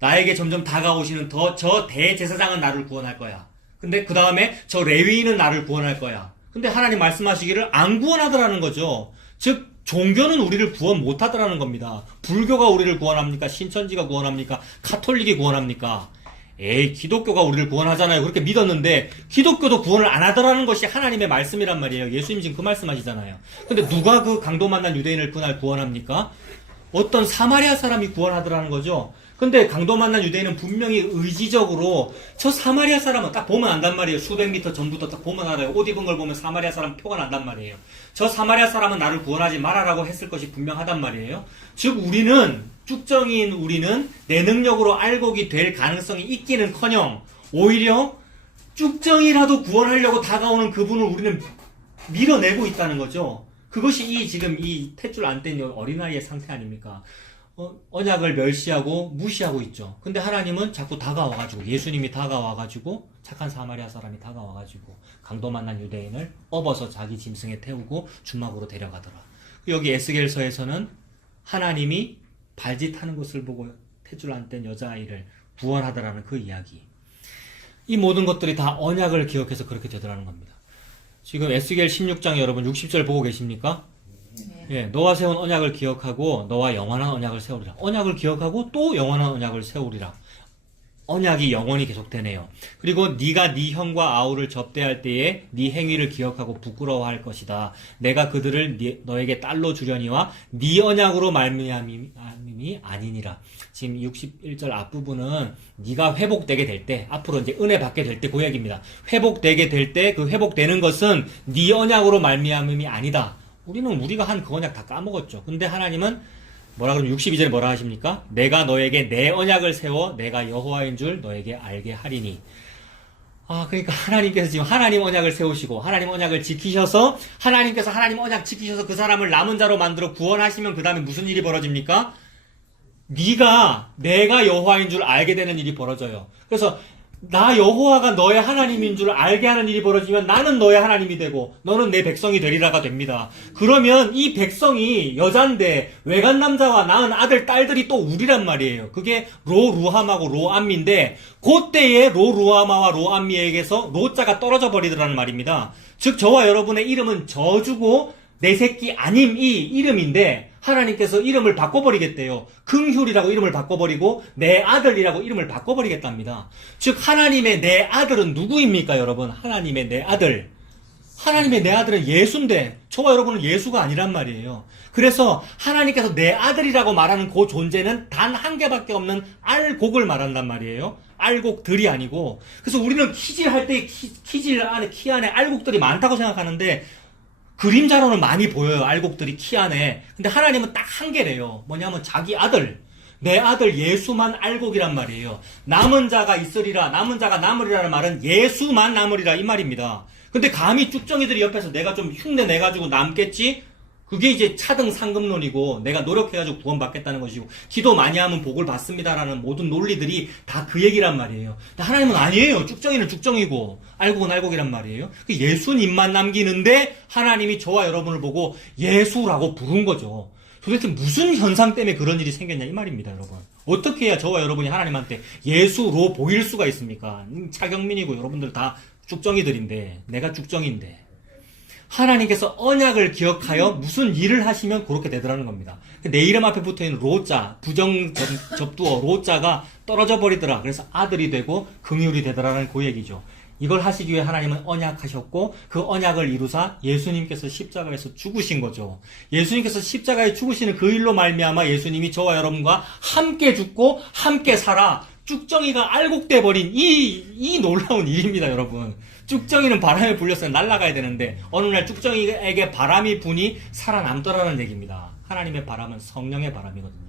나에게 점점 다가오시는 저 대제사장은 나를 구원할 거야. 근데 그 다음에 저 레위인은 나를 구원할 거야. 근데 하나님 말씀하시기를 안 구원하더라는 거죠. 즉 종교는 우리를 구원 못하더라는 겁니다. 불교가 우리를 구원합니까? 신천지가 구원합니까? 카톨릭이 구원합니까? 에이, 기독교가 우리를 구원하잖아요. 그렇게 믿었는데 기독교도 구원을 안 하더라는 것이 하나님의 말씀이란 말이에요. 예수님 지금 그 말씀하시잖아요. 근데 누가 그 강도 만난 유대인을 그날 구원합니까? 어떤 사마리아 사람이 구원하더라는 거죠. 근데 강도 만난 유대인은 분명히 의지적으로 저 사마리아 사람은 딱 보면 안단 말이에요. 수백 미터 전부터 딱 보면 알아요. 옷 입은 걸 보면 사마리아 사람 표가 난단 말이에요. 저 사마리아 사람은 나를 구원하지 말아라고 했을 것이 분명하단 말이에요. 즉 쭉정이인 우리는 내 능력으로 알곡이 될 가능성이 있기는커녕 오히려 쭉정이라도 구원하려고 다가오는 그분을 우리는 밀어내고 있다는 거죠. 그것이 지금 이 탯줄 안 뗀 어린아이의 상태 아닙니까? 언약을 멸시하고 무시하고 있죠. 근데 하나님은 자꾸 다가와가지고, 예수님이 다가와가지고, 착한 사마리아 사람이 다가와가지고, 강도 만난 유대인을 업어서 자기 짐승에 태우고 주막으로 데려가더라. 여기 에스겔서에서는 하나님이 발짓하는 것을 보고 탯줄 안 뗀 여자아이를 구원하더라는 그 이야기. 이 모든 것들이 다 언약을 기억해서 그렇게 되더라는 겁니다. 지금 에스겔 16장 여러분 60절 보고 계십니까? 예, 너와 세운 언약을 기억하고 너와 영원한 언약을 세우리라. 언약을 기억하고 또 영원한 언약을 세우리라. 언약이 영원히 계속되네요. 그리고 네가 네 형과 아우를 접대할 때에 네 행위를 기억하고 부끄러워할 것이다. 내가 그들을 너에게 딸로 주려니와 네 언약으로 말미암음이 아니니라. 지금 61절 앞부분은 네가 회복되게 될 때, 앞으로 이제 은혜 받게 될 때 그 얘기입니다. 회복되게 될 때 그 회복되는 것은 네 언약으로 말미암음이 아니다. 우리가 한 그 언약 다 까먹었죠. 근데 하나님은 뭐라 그러면 62절에 뭐라 하십니까? 내가 너에게 내 언약을 세워 내가 여호와인 줄 너에게 알게 하리니. 그러니까 하나님께서 지금 하나님 언약을 세우시고 하나님 언약을 지키셔서 하나님께서 하나님 언약 지키셔서 그 사람을 남은 자로 만들어 구원하시면 그 다음에 무슨 일이 벌어집니까? 내가 여호와인 줄 알게 되는 일이 벌어져요. 그래서 나 여호와가 너의 하나님인 줄 알게 하는 일이 벌어지면 나는 너의 하나님이 되고 너는 내 백성이 되리라가 됩니다. 그러면 이 백성이 여잔데 외간 남자와 낳은 아들 딸들이 또 우리란 말이에요. 그게 로루함하고 로암미인데 그때에 로루하마와 로암미에게서 로자가 떨어져 버리더라는 말입니다. 즉 저와 여러분의 이름은 저주고 내 새끼 아님 이 이름인데 하나님께서 이름을 바꿔버리겠대요. 긍휼이라고 이름을 바꿔버리고 내 아들이라고 이름을 바꿔버리겠답니다. 즉 하나님의 내 아들은 누구입니까 여러분? 하나님의 내 아들. 하나님의 내 아들은 예수인데 저와 여러분은 예수가 아니란 말이에요. 그래서 하나님께서 내 아들이라고 말하는 그 존재는 단 한 개밖에 없는 알곡을 말한단 말이에요. 알곡들이 아니고. 그래서 우리는 키질할 때 키 안에 알곡들이 많다고 생각하는데 그림자로는 많이 보여요. 알곡들이 키 안에. 근데 하나님은 딱 한 개래요. 뭐냐면 자기 아들. 내 아들 예수만 알곡이란 말이에요. 남은 자가 있으리라. 남은 자가 남으리라는 말은 예수만 남으리라 이 말입니다. 근데 감히 쭉정이들이 옆에서 내가 좀 흉내 내가지고 남겠지? 그게 이제 차등 상급론이고 내가 노력해가지고 구원받겠다는 것이고 기도 많이 하면 복을 받습니다라는 모든 논리들이 다 그 얘기란 말이에요. 근데 하나님은 아니에요. 쭉정이는 쭉정이고 알곡은 알곡이란 말이에요. 예수님만 남기는데 하나님이 저와 여러분을 보고 예수라고 부른 거죠. 도대체 무슨 현상 때문에 그런 일이 생겼냐 이 말입니다. 여러분. 어떻게 해야 저와 여러분이 하나님한테 예수로 보일 수가 있습니까? 차경민이고 여러분들 다 쭉정이들인데 내가 쭉정인데 하나님께서 언약을 기억하여 무슨 일을 하시면 그렇게 되더라는 겁니다. 내 이름 앞에 붙어있는 로자, 부정접두어 로자가 떨어져 버리더라. 그래서 아들이 되고 긍휼이 되더라는 그 얘기죠. 이걸 하시기 위해 하나님은 언약하셨고 그 언약을 이루사 예수님께서 십자가에서 죽으신 거죠. 예수님께서 십자가에 죽으시는 그 일로 말미암아 예수님이 저와 여러분과 함께 죽고 함께 살아 쭉정이가 알곡돼 버린 이 놀라운 일입니다, 여러분. 쭉정이는 바람에 불려서 날아가야 되는데 어느 날 쭉정이에게 바람이 부니 살아남더라는 얘기입니다. 하나님의 바람은 성령의 바람이거든요.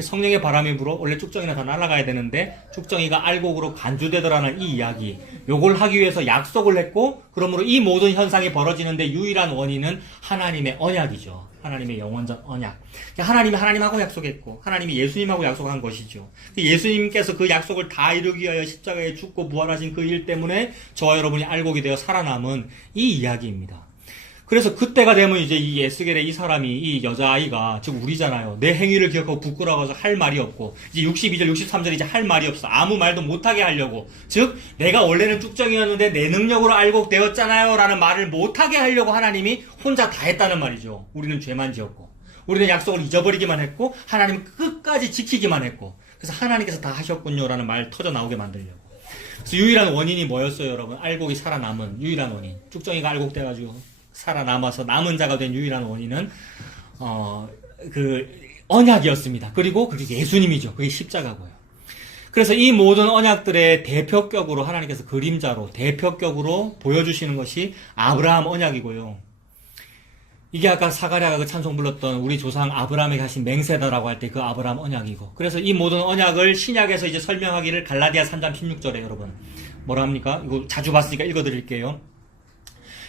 성령의 바람이 불어 원래 쭉정이는 다 날아가야 되는데 쭉정이가 알곡으로 간주되더라는 이 이야기, 요걸 하기 위해서 약속을 했고 그러므로 이 모든 현상이 벌어지는데 유일한 원인은 하나님의 언약이죠. 하나님의 영원전 언약. 하나님이 하나님하고 약속했고 하나님이 예수님하고 약속한 것이죠. 예수님께서 그 약속을 다 이루기 위하여 십자가에 죽고 부활하신 그 일 때문에 저와 여러분이 알곡이 되어 살아남은 이 이야기입니다. 그래서 그때가 되면 이제 이 에스겔의 이 사람이, 이 여자아이가, 즉 우리잖아요. 내 행위를 기억하고 부끄러워서 할 말이 없고, 이제 62절, 63절 이제 할 말이 없어. 아무 말도 못하게 하려고. 즉, 내가 원래는 쭉정이었는데 내 능력으로 알곡되었잖아요. 라는 말을 못하게 하려고 하나님이 혼자 다 했다는 말이죠. 우리는 죄만 지었고. 우리는 약속을 잊어버리기만 했고, 하나님은 끝까지 지키기만 했고. 그래서 하나님께서 다 하셨군요. 라는 말 터져 나오게 만들려고. 그래서 유일한 원인이 뭐였어요, 여러분? 알곡이 살아남은 유일한 원인. 쭉정이가 알곡돼가지고. 살아남아서 남은 자가 된 유일한 원인은 그 언약이었습니다. 그리고 그게 예수님이죠. 그게 십자가고요. 그래서 이 모든 언약들의 대표격으로 하나님께서 그림자로 대표격으로 보여주시는 것이 아브라함 언약이고요. 이게 아까 사가랴가 그 찬송 불렀던 우리 조상 아브라함에게 하신 맹세다라고 할 때 그 아브라함 언약이고, 그래서 이 모든 언약을 신약에서 이제 설명하기를 갈라디아 3장 16절에 여러분 뭐라 합니까? 이거 자주 봤으니까 읽어드릴게요.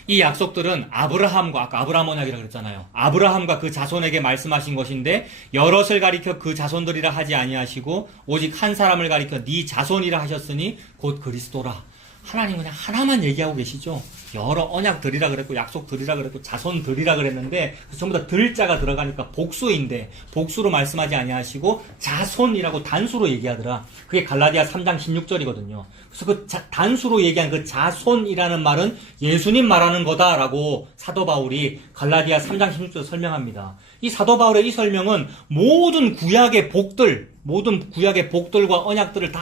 이 약속들은 아브라함과, 아까 아브라함 언약이라고 그랬잖아요. 아브라함과 그 자손에게 말씀하신 것인데 여럿을 가리켜 그 자손들이라 하지 아니하시고 오직 한 사람을 가리켜 네 자손이라 하셨으니 곧 그리스도라. 하나님은 그냥 하나만 얘기하고 계시죠. 여러 언약들이라 그랬고 약속들이라 그랬고 자손들이라 그랬는데 전부 다 들자가 들어가니까 복수인데 복수로 말씀하지 아니하시고 자손이라고 단수로 얘기하더라. 그게 갈라디아 3장 16절이거든요. 그래서 그 단수로 얘기한 그 자손이라는 말은 예수님 말하는 거다라고 사도 바울이 갈라디아 3장 16절 설명합니다. 이 사도 바울의 이 설명은 모든 구약의 복들과 언약들을 다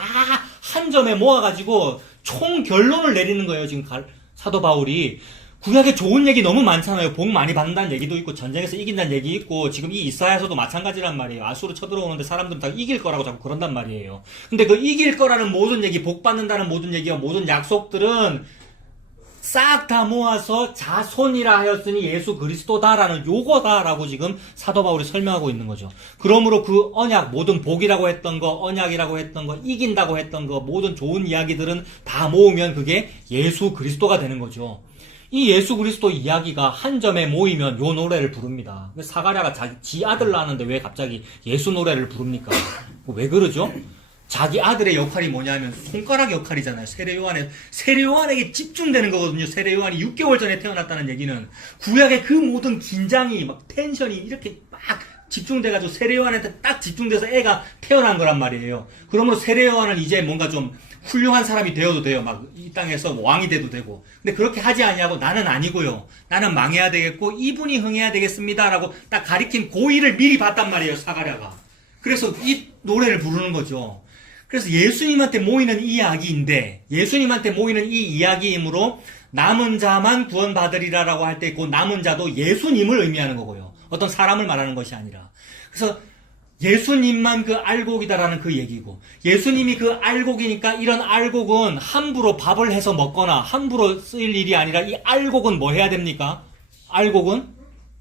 한 점에 모아가지고 총 결론을 내리는 거예요. 지금 사도 바울이 구약에 좋은 얘기 너무 많잖아요. 복 많이 받는다는 얘기도 있고 전쟁에서 이긴다는 얘기 있고 지금 이 이사야서도 마찬가지란 말이에요. 아수르 쳐들어오는데 사람들은 다 이길 거라고 자꾸 그런단 말이에요. 근데 그 이길 거라는 모든 얘기, 복 받는다는 모든 얘기와 모든 약속들은 싹 다 모아서 자손이라 하였으니 예수 그리스도다라는 요거다라고 지금 사도 바울이 설명하고 있는 거죠. 그러므로 그 언약, 모든 복이라고 했던 거, 언약이라고 했던 거, 이긴다고 했던 거, 모든 좋은 이야기들은 다 모으면 그게 예수 그리스도가 되는 거죠. 이 예수 그리스도 이야기가 한 점에 모이면 요 노래를 부릅니다. 사가랴가 지 아들 낳았는데 왜 갑자기 예수 노래를 부릅니까? 왜 그러죠? 자기 아들의 역할이 뭐냐면 손가락 역할이잖아요. 세례요한에게 집중되는 거거든요. 세례요한이 6개월 전에 태어났다는 얘기는 구약의 그 모든 긴장이 막 텐션이 이렇게 막 집중돼가지고 세례요한한테 딱 집중돼서 애가 태어난 거란 말이에요. 그러므로 세례요한은 이제 뭔가 좀 훌륭한 사람이 되어도 돼요. 막 이 땅에서 왕이 돼도 되고. 근데 그렇게 하지 아니하고 나는 아니고요. 나는 망해야 되겠고 이분이 흥해야 되겠습니다라고 딱 가리킨 고의를 미리 봤단 말이에요. 사가랴가. 그래서 이 노래를 부르는 거죠. 그래서 예수님한테 모이는 이야기인데 예수님한테 모이는 이 이야기이므로 남은 자만 구원받으리라라고 할 때 그 남은 자도 예수님을 의미하는 거고요. 어떤 사람을 말하는 것이 아니라. 그래서 예수님만 그 알곡이다라는 그 얘기고 예수님이 그 알곡이니까 이런 알곡은 함부로 밥을 해서 먹거나 함부로 쓰일 일이 아니라 이 알곡은 뭐 해야 됩니까? 알곡은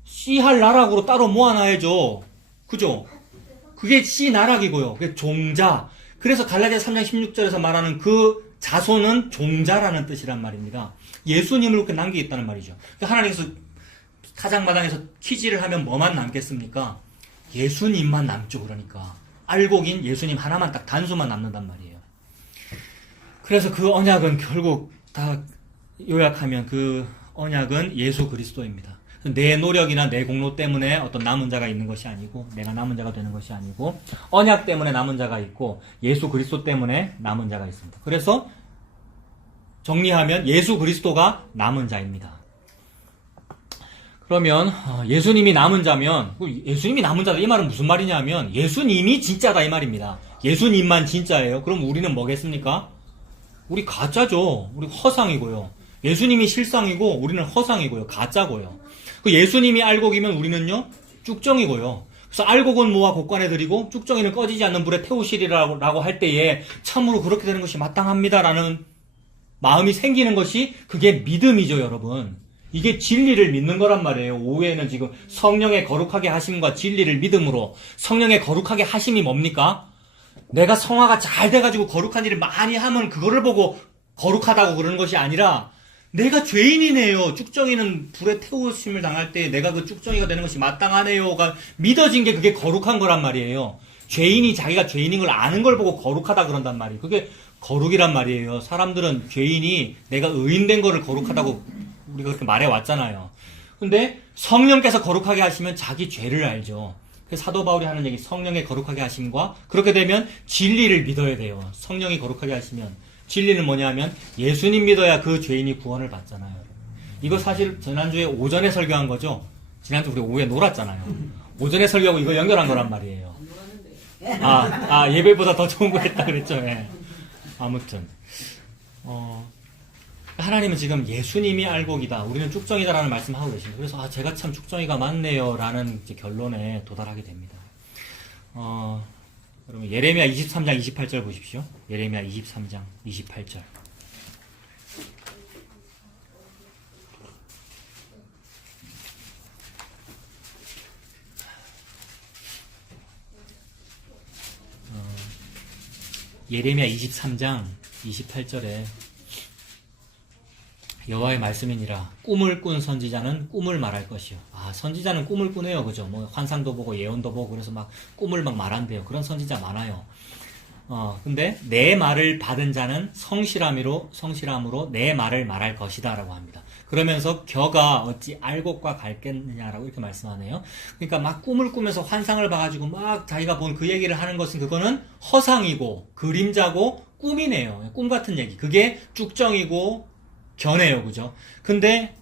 씨할 나락으로 따로 모아놔야죠. 그죠? 그게 씨 나락이고요. 그게 종자. 그래서 갈라디아 3장 16절에서 말하는 그 자손은 종자라는 뜻이란 말입니다. 예수님을 그렇게 남기겠다는 말이죠. 하나님께서 타작마당에서 퀴즈를 하면 뭐만 남겠습니까? 예수님만 남죠. 그러니까 알곡인 예수님 하나만 딱 단수만 남는단 말이에요. 그래서 그 언약은 결국 다 요약하면 그 언약은 예수 그리스도입니다. 내 노력이나 내 공로 때문에 어떤 남은 자가 있는 것이 아니고 내가 남은 자가 되는 것이 아니고 언약 때문에 남은 자가 있고 예수 그리스도 때문에 남은 자가 있습니다. 그래서 정리하면 예수 그리스도가 남은 자입니다. 그러면 예수님이 남은 자면, 예수님이 남은 자다 이 말은 무슨 말이냐면 예수님이 진짜다 이 말입니다. 예수님만 진짜예요. 그럼 우리는 뭐겠습니까? 우리 가짜죠. 우리 허상이고요. 예수님이 실상이고 우리는 허상이고요. 가짜고요. 그 예수님이 알곡이면 우리는요 쭉정이고요. 그래서 알곡은 모아 곡간에 들이고 쭉정이는 꺼지지 않는 불에 태우시리라고 할 때에 참으로 그렇게 되는 것이 마땅합니다라는 마음이 생기는 것이 그게 믿음이죠, 여러분. 이게 진리를 믿는 거란 말이에요. 오후에는 지금 성령의 거룩하게 하심과 진리를 믿음으로. 성령의 거룩하게 하심이 뭡니까? 내가 성화가 잘 돼가지고 거룩한 일을 많이 하면 그거를 보고 거룩하다고 그러는 것이 아니라 내가 죄인이네요. 쭉정이는 불에 태우심을 당할 때 내가 그 쭉정이가 되는 것이 마땅하네요가 믿어진 게 그게 거룩한 거란 말이에요. 죄인이 자기가 죄인인 걸 아는 걸 보고 거룩하다 그런단 말이에요. 그게 거룩이란 말이에요. 사람들은 죄인이 내가 의인된 거를 거룩하다고 우리가 그렇게 말해왔잖아요. 근데 성령께서 거룩하게 하시면 자기 죄를 알죠. 그래서 사도 바울이 하는 얘기, 성령의 거룩하게 하심과 그렇게 되면 진리를 믿어야 돼요. 성령이 거룩하게 하시면 진리는 뭐냐면 예수님 믿어야 그 죄인이 구원을 받잖아요. 이거 사실 지난주에 오전에 설교한 거죠. 지난주 우리 오후에 놀았잖아요. 오전에 설교하고 이거 연결한 거란 말이에요. 예배보다 더 좋은 거 했다 그랬죠. 예. 아무튼 하나님은 지금 예수님이 알곡이다, 우리는 쭉정이다라는 말씀하고 계십니다. 그래서 제가 참 쭉정이가 맞네요 라는 이제 결론에 도달하게 됩니다. 그러면 예레미야 23장 28절 보십시오. 예레미야 23장 28절. 예레미야 23장 28절에 여호와의 말씀이니라. 꿈을 꾼 선지자는 꿈을 말할 것이요. 선지자는 꿈을 꾸네요. 그죠? 뭐 환상도 보고 예언도 보고 그래서 막 꿈을 막 말한대요. 그런 선지자 많아요. 근데 내 말을 받은 자는 성실함으로 내 말을 말할 것이다 라고 합니다. 그러면서 겨가 어찌 알곡과 같겠느냐라고 이렇게 말씀하네요. 그러니까 막 꿈을 꾸면서 환상을 봐가지고 막 자기가 본 그 얘기를 하는 것은 그거는 허상이고 그림자고 꿈이네요. 꿈 같은 얘기. 그게 쭉정이고 견해요. 그죠? 근데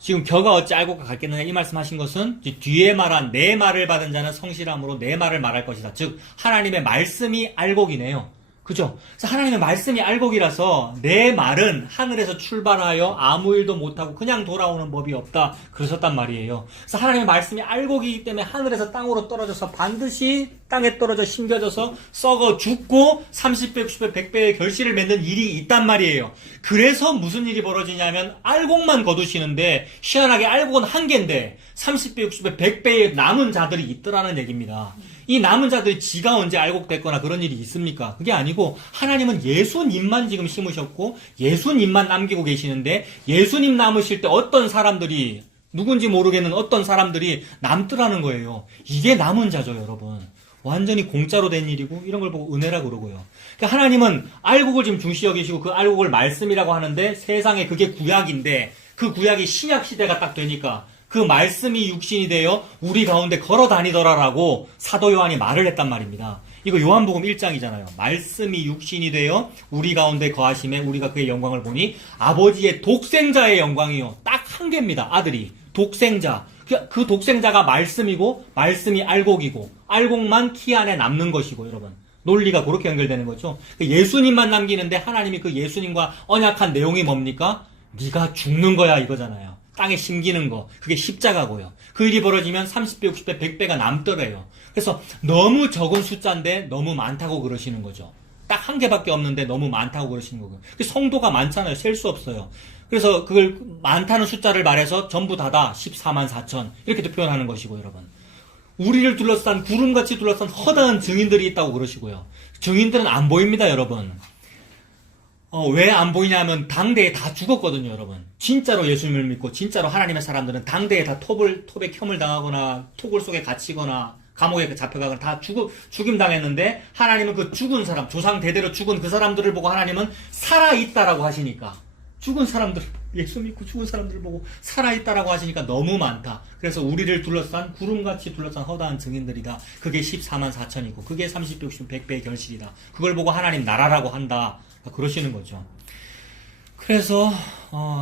지금 겨가 어찌 알곡과 같겠느냐 이 말씀하신 것은 뒤에 말한 내 말을 받은 자는 성실함으로 내 말을 말할 것이다. 즉 하나님의 말씀이 알곡이네요. 그죠? 그래서 하나님의 말씀이 알곡이라서 내 말은 하늘에서 출발하여 아무 일도 못하고 그냥 돌아오는 법이 없다 그러셨단 말이에요. 그래서 하나님의 말씀이 알곡이기 때문에 하늘에서 땅으로 떨어져서 반드시 땅에 떨어져 심겨져서 썩어 죽고 30배, 60배, 100배의 결실을 맺는 일이 있단 말이에요. 그래서 무슨 일이 벌어지냐면 알곡만 거두시는데 희한하게 알곡은 한 개인데 30배, 60배, 100배의 남은 자들이 있더라는 얘기입니다. 이 남은 자들이 지가 언제 알곡됐거나 그런 일이 있습니까? 그게 아니고 하나님은 예수님만 지금 심으셨고 예수님만 남기고 계시는데 예수님 남으실 때 어떤 사람들이 누군지 모르겠는 어떤 사람들이 남더라는 거예요. 이게 남은 자죠, 여러분. 완전히 공짜로 된 일이고 이런 걸 보고 은혜라 그러고요. 그러니까 하나님은 알곡을 지금 중시 여기시고 그 알곡을 말씀이라고 하는데 세상에 그게 구약인데 그 구약이 신약 시대가 딱 되니까 그 말씀이 육신이 되어 우리 가운데 걸어 다니더라라고 사도 요한이 말을 했단 말입니다. 이거 요한복음 1장이잖아요. 말씀이 육신이 되어 우리 가운데 거하심에 우리가 그의 영광을 보니 아버지의 독생자의 영광이요. 딱 한 개입니다. 아들이. 독생자. 그 독생자가 말씀이고 말씀이 알곡이고 알곡만 키 안에 남는 것이고 여러분. 논리가 그렇게 연결되는 거죠. 예수님만 남기는데 하나님이 그 예수님과 언약한 내용이 뭡니까? 네가 죽는 거야 이거잖아요. 땅에 심기는 거. 그게 십자가고요. 그 일이 벌어지면 30배, 60배, 100배가 남더래요. 그래서 너무 적은 숫자인데 너무 많다고 그러시는 거죠. 딱 한 개밖에 없는데 너무 많다고 그러시는 거고요. 성도가 많잖아요. 셀 수 없어요. 그래서 그걸 많다는 숫자를 말해서 전부 다다 14만 4천 이렇게도 표현하는 것이고 여러분. 우리를 둘러싼 구름같이 둘러싼 허다한 증인들이 있다고 그러시고요. 증인들은 안 보입니다, 여러분. 왜 안 보이냐면 당대에 다 죽었거든요, 여러분. 진짜로 예수님을 믿고 진짜로 하나님의 사람들은 당대에 다 톱에 켬을 당하거나 토굴 속에 갇히거나 감옥에 잡혀가거나 다 죽임 당했는데 하나님은 그 죽은 사람, 조상 대대로 죽은 그 사람들을 보고 하나님은 살아있다라고 하시니까 죽은 사람들, 예수 믿고 죽은 사람들 보고 살아있다라고 하시니까 너무 많다. 그래서 우리를 둘러싼 구름같이 둘러싼 허다한 증인들이다. 그게 14만 4천이고 그게 30배, 60, 100배의 결실이다. 그걸 보고 하나님 나라라고 한다. 그러시는 거죠. 그래서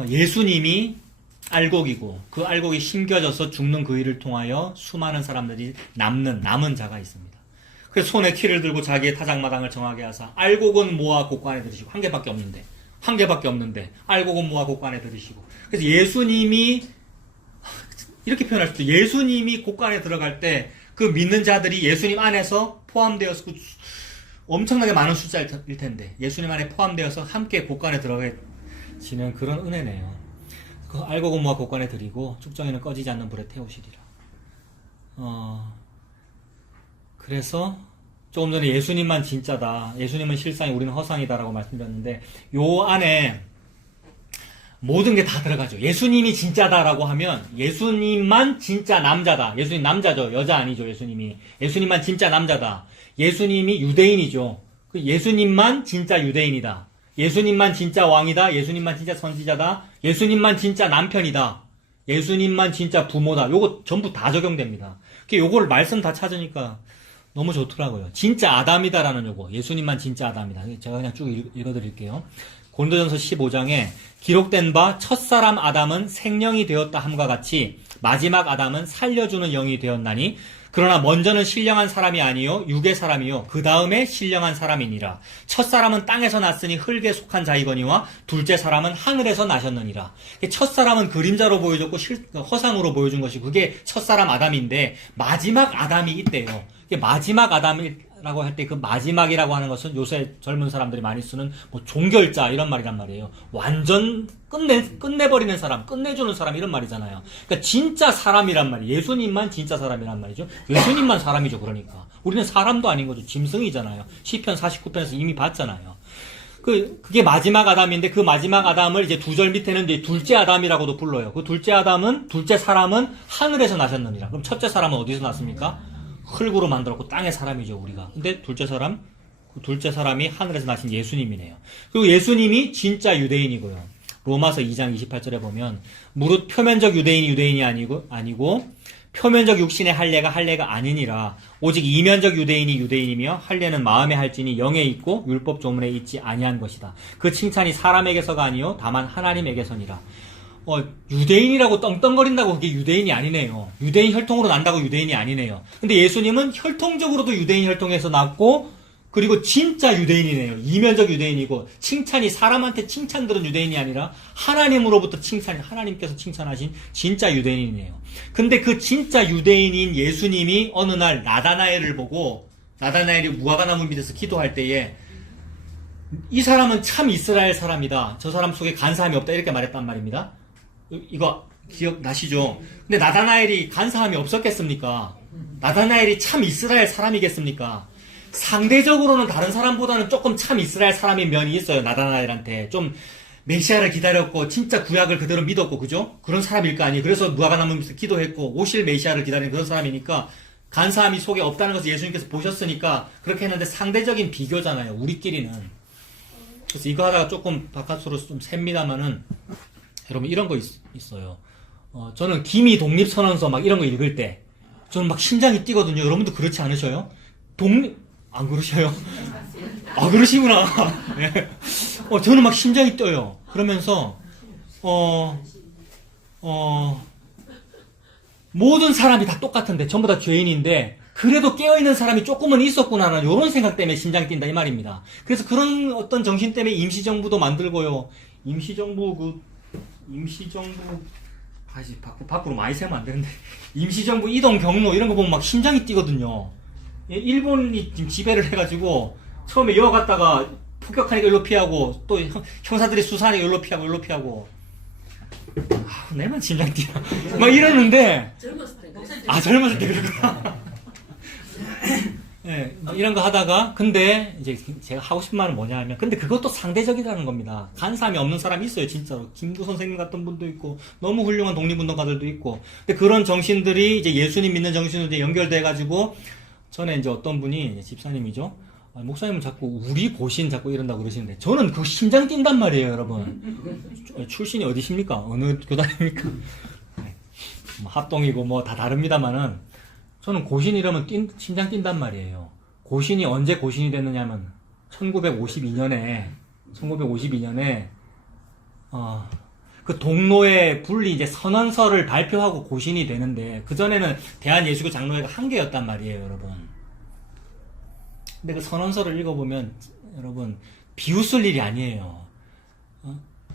예수님이 알곡이고 그 알곡이 심겨져서 죽는 그 일을 통하여 수많은 사람들이 남은 자가 있습니다. 그래서 손에 키를 들고 자기의 타작마당을 정하게 하사 알곡은 모아 곳간에 들이시고 한 개밖에 없는데 알곡은 모아 곳간에 들이시고 그래서 예수님이 이렇게 표현할 수도 예수님이 곳간에 들어갈 때 그 믿는 자들이 예수님 안에서 포함되어서 엄청나게 많은 숫자일 텐데 예수님 안에 포함되어서 함께 곳간에 들어가지는 그런 은혜네요. 그 알곡은 모아 곳간에 들이고 쭉정이는 꺼지지 않는 불에 태우시리라. 그래서 조금 전에 예수님만 진짜다, 예수님은 실상이 우리는 허상이다라고 말씀드렸는데 요 안에 모든 게 다 들어가죠. 예수님이 진짜다라고 하면 예수님만 진짜 남자다. 예수님 남자죠. 여자 아니죠. 예수님만 진짜 남자다. 예수님이 유대인이죠. 예수님만 진짜 유대인이다. 예수님만 진짜 왕이다. 예수님만 진짜 선지자다. 예수님만 진짜 남편이다. 예수님만 진짜 부모다. 요거 전부 다 적용됩니다. 요거를 말씀 다 찾으니까 너무 좋더라고요. 진짜 아담이다라는 요거. 예수님만 진짜 아담이다. 제가 그냥 쭉 읽어드릴게요. 고린도전서 15장에 기록된 바 첫사람 아담은 생령이 되었다 함과 같이 마지막 아담은 살려주는 영이 되었나니 그러나 먼저는 신령한 사람이 아니요 육의 사람이요 그 다음에 신령한 사람이니라. 첫사람은 땅에서 났으니 흙에 속한 자이거니와 둘째 사람은 하늘에서 나셨느니라. 첫사람은 그림자로 보여줬고 허상으로 보여준 것이 그게 첫사람 아담인데 마지막 아담이 있대요. 마지막 아담이라고 할 때 그 마지막이라고 하는 것은 요새 젊은 사람들이 많이 쓰는 뭐 종결자 이런 말이란 말이에요. 완전 끝내버리는 사람, 끝내주는 사람 이런 말이잖아요. 그러니까 진짜 사람이란 말이에요. 예수님만 진짜 사람이란 말이죠. 예수님만 사람이죠. 그러니까 우리는 사람도 아닌 거죠. 짐승이잖아요. 시편 49편에서 이미 봤잖아요. 그게 마지막 아담인데 그 마지막 아담을 이제 두 절 밑에는 이제 둘째 아담이라고도 불러요. 그 둘째 사람은 하늘에서 나셨느니라. 그럼 첫째 사람은 어디서 났습니까? 흙으로 만들었고 땅의 사람이죠, 우리가. 근데 둘째 사람이 하늘에서 나신 예수님이네요. 그리고 예수님이 진짜 유대인이고요. 로마서 2장 28절에 보면 무릇 표면적 유대인이 아니고 표면적 육신의 할례가 아니니라. 오직 이면적 유대인이 유대인이며 할례는 마음에 할지니 영에 있고 율법 조문에 있지 아니한 것이다. 그 칭찬이 사람에게서가 아니요 다만 하나님에게서니라. 유대인이라고 떵떵거린다고 그게 유대인이 아니네요. 유대인 혈통으로 난다고 유대인이 아니네요. 근데 예수님은 혈통적으로도 유대인 혈통에서 났고, 그리고 진짜 유대인이네요. 이면적 유대인이고, 칭찬이 사람한테 칭찬 들은 유대인이 아니라 하나님으로부터 하나님께서 칭찬하신 진짜 유대인이네요. 근데 그 진짜 유대인인 예수님이 어느 날 나다나엘을 보고, 나다나엘이 무화과나무 밑에서 기도할 때에 이 사람은 참 이스라엘 사람이다. 저 사람 속에 간사함이 없다. 이렇게 말했단 말입니다. 이거 기억나시죠? 근데 나다나엘이 간사함이 없었겠습니까? 나다나엘이 참 이스라엘 사람이겠습니까? 상대적으로는 다른 사람보다는 조금 참 이스라엘 사람인 면이 있어요. 나다나엘한테 좀 메시아를 기다렸고 진짜 구약을 그대로 믿었고, 그죠? 그런 사람일 거 아니에요. 그래서 무화과나무 밑에서 기도했고 오실 메시아를 기다리는 그런 사람이니까 간사함이 속에 없다는 것을 예수님께서 보셨으니까 그렇게 했는데 상대적인 비교잖아요. 우리끼리는. 그래서 이거 하다가 조금 바깥으로 좀 셉니다만은 여러분 이런 거 있어요. 저는 기미 독립선언서 막 이런 거 읽을 때 저는 막 심장이 뛰거든요. 여러분도 그렇지 않으셔요? 안 그러셔요? 아, 그러시구나. 네. 저는 막 심장이 뛰어요. 그러면서 모든 사람이 다 똑같은데 전부 다 죄인인데 그래도 깨어있는 사람이 조금은 있었구나라는 이런 생각 때문에 심장이 뛴다 이 말입니다. 그래서 그런 어떤 정신 때문에 임시정부도 만들고요. 임시정부 다시 밖으로 많이 세면 안 되는데 임시정부 이동 경로 이런 거 보면 막 심장이 뛰거든요. 일본이 지금 지배를 해가지고 처음에 여어 갔다가 폭격하니까 일로 피하고 또 형사들이 수사하니까 일로 피하고 내만 심장 뛰어 막 이러는데 젊었을 때 그렇구나. 네, 이런 거 하다가 근데 이제 제가 하고 싶은 말은 뭐냐 하면 근데 그것도 상대적이라는 겁니다. 간사함이 없는 사람이 있어요. 진짜로 김구 선생님 같은 분도 있고 너무 훌륭한 독립운동가들도 있고 근데 그런 정신들이 이제 예수님 믿는 정신으로 이제 연결돼 가지고 전에 이제 어떤 분이 집사님이죠. 목사님은 자꾸 우리 고신 자꾸 이런다고 그러시는데 저는 그 심장 뛴단 말이에요, 여러분. 출신이 어디십니까? 어느 교단입니까? 네. 합동이고 뭐 다 다릅니다만은 저는 고신 이러면 심장 뛴단 말이에요. 고신이 언제 고신이 됐느냐면 1952년에 그 동로에 불리 이제 선언서를 발표하고 고신이 되는데, 그전에는 대한예수교 장로회가 한 개였단 말이에요, 여러분. 근데 그 선언서를 읽어보면, 여러분, 비웃을 일이 아니에요.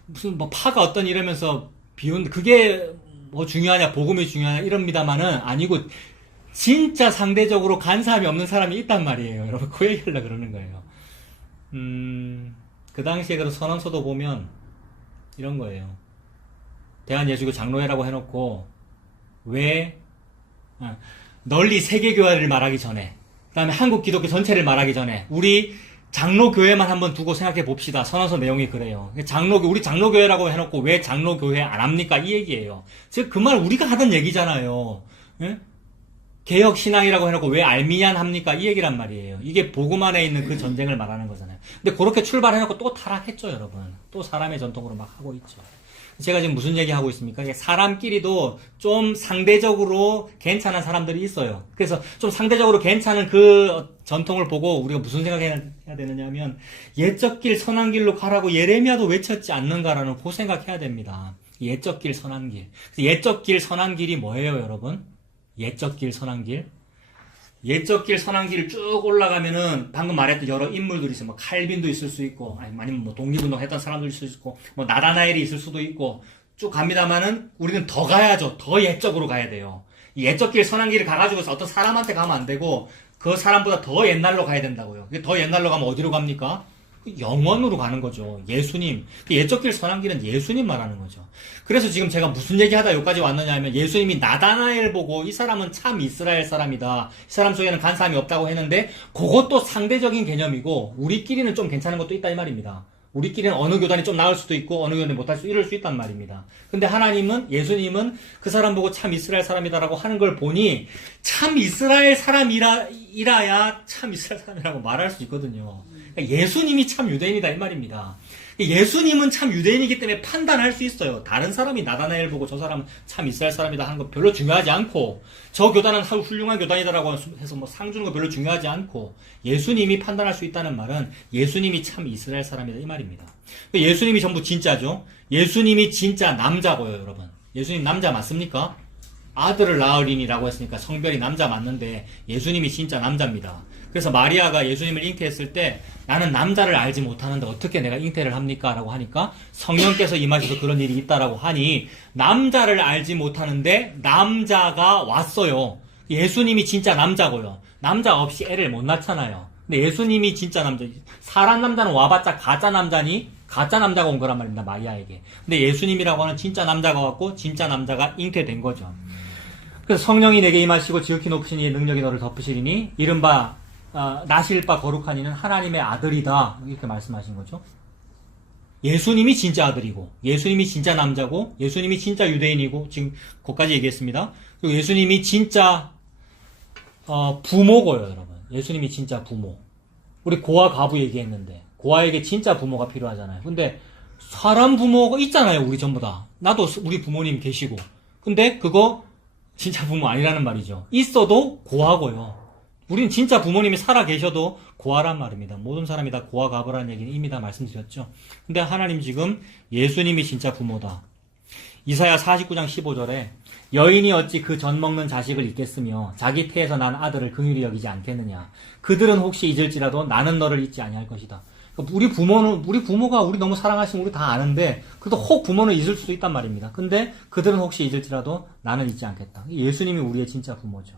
무슨 뭐 파가 어떤 이러면서 그게 뭐 중요하냐, 복음이 중요하냐 이럽니다만은 아니고, 진짜 상대적으로 간사함이 없는 사람이 있단 말이에요. 여러분, 그 얘기를 그러는 거예요. 그 당시에 그 선언서도 보면 이런 거예요. 대한예수교 장로회라고 해놓고, 널리 세계교회를 말하기 전에, 그 다음에 한국 기독교 전체를 말하기 전에, 우리 장로교회만 한번 두고 생각해 봅시다. 선언서 내용이 그래요. 우리 장로교회라고 해놓고 왜 장로교회 안 합니까? 이 얘기예요. 즉, 그 말 우리가 하던 얘기잖아요. 예? 개혁신앙이라고 해놓고 왜 알미얀 합니까? 이 얘기란 말이에요. 이게 복음 안에 있는 그 전쟁을 말하는 거잖아요. 근데 그렇게 출발해놓고 또 타락했죠, 여러분. 또 사람의 전통으로 막 하고 있죠. 제가 지금 무슨 얘기 하고 있습니까? 사람끼리도 좀 상대적으로 괜찮은 사람들이 있어요. 그래서 좀 상대적으로 괜찮은 그 전통을 보고 우리가 무슨 생각해야 되느냐 하면, 옛적 길 선한 길로 가라고 예레미야도 외쳤지 않는가라는 그 생각해야 됩니다. 옛적 길 선한 길. 옛적 길 선한 길이 뭐예요, 여러분? 옛적 길 선한 길. 옛적 길 선한 길을 쭉 올라가면은 방금 말했던 여러 인물들이 있어요. 뭐 칼빈도 있을 수 있고, 아니면 뭐 독립운동 했던 사람도 있을 수 있고, 뭐 나다나엘이 있을 수도 있고, 쭉 갑니다만은 우리는 더 가야죠. 더 옛적으로 가야 돼요. 이 옛적 길 선한 길을 가가지고서 어떤 사람한테 가면 안 되고, 그 사람보다 더 옛날로 가야 된다고요. 더 옛날로 가면 어디로 갑니까? 영원으로 가는 거죠. 예수님. 옛적 길 선한 길은 예수님 말하는 거죠. 그래서 지금 제가 무슨 얘기하다 여기까지 왔느냐 하면, 예수님이 나다나엘 보고 이 사람은 참 이스라엘 사람이다, 이 사람 속에는 간사함이 없다고 했는데, 그것도 상대적인 개념이고 우리끼리는 좀 괜찮은 것도 있다 이 말입니다. 우리끼리는 어느 교단이 좀 나을 수도 있고 어느 교단이 못할 수 이럴 수 있단 말입니다. 근데 하나님은, 예수님은 그 사람 보고 참 이스라엘 사람이다라고 하는 걸 보니, 참 이스라엘 사람이라야 참 이스라엘 사람이라고 말할 수 있거든요. 그러니까 예수님이 참 유대인이다 이 말입니다. 예수님은 참 유대인이기 때문에 판단할 수 있어요. 다른 사람이 나다나엘 보고 저 사람은 참 이스라엘 사람이다 하는 거 별로 중요하지 않고, 저 교단은 훌륭한 교단이다라고 해서 뭐 상 주는 거 별로 중요하지 않고, 예수님이 판단할 수 있다는 말은 예수님이 참 이스라엘 사람이다 이 말입니다. 예수님이 전부 진짜죠. 예수님이 진짜 남자고요, 여러분. 예수님 남자 맞습니까? 아들을 낳으리니라고 했으니까 성별이 남자 맞는데, 예수님이 진짜 남자입니다. 그래서 마리아가 예수님을 잉태했을 때, 나는 남자를 알지 못하는데 어떻게 내가 잉태를 합니까? 라고 하니까 성령께서 임하셔서 그런 일이 있다라고 하니, 남자를 알지 못하는데 남자가 왔어요. 예수님이 진짜 남자고요. 남자 없이 애를 못 낳잖아요. 근데 예수님이 진짜 남자, 사람 남자는 와봤자 가짜 남자니? 가짜 남자가 온 거란 말입니다, 마리아에게. 근데 예수님이라고 하는 진짜 남자가 왔고 진짜 남자가 잉태된 거죠. 그래서 성령이 내게 임하시고 지극히 높으신 이의 능력이 너를 덮으시리니 이른바 나실 바 거룩한 이는 하나님의 아들이다, 이렇게 말씀하신 거죠. 예수님이 진짜 아들이고, 예수님이 진짜 남자고, 예수님이 진짜 유대인이고, 지금 거기까지 얘기했습니다. 그리고 예수님이 진짜 부모고요, 여러분. 예수님이 진짜 부모. 우리 고아 과부 얘기했는데, 고아에게 진짜 부모가 필요하잖아요. 근데 사람 부모가 있잖아요, 우리 전부 다. 나도 우리 부모님 계시고. 근데 그거 진짜 부모 아니라는 말이죠. 있어도 고아고요. 우린 진짜 부모님이 살아 계셔도 고아란 말입니다. 모든 사람이 다 고아 과부라는 얘기는 이미 다 말씀드렸죠. 근데 하나님 지금 예수님이 진짜 부모다. 이사야 49장 15절에 여인이 어찌 그 젖 먹는 자식을 잊겠으며 자기 태에서 난 아들을 긍휼히 여기지 않겠느냐. 그들은 혹시 잊을지라도 나는 너를 잊지 아니할 것이다. 우리 부모가 우리 너무 사랑하시면 우리 다 아는데, 그래도 혹 부모는 잊을 수도 있단 말입니다. 근데 그들은 혹시 잊을지라도 나는 잊지 않겠다. 예수님이 우리의 진짜 부모죠.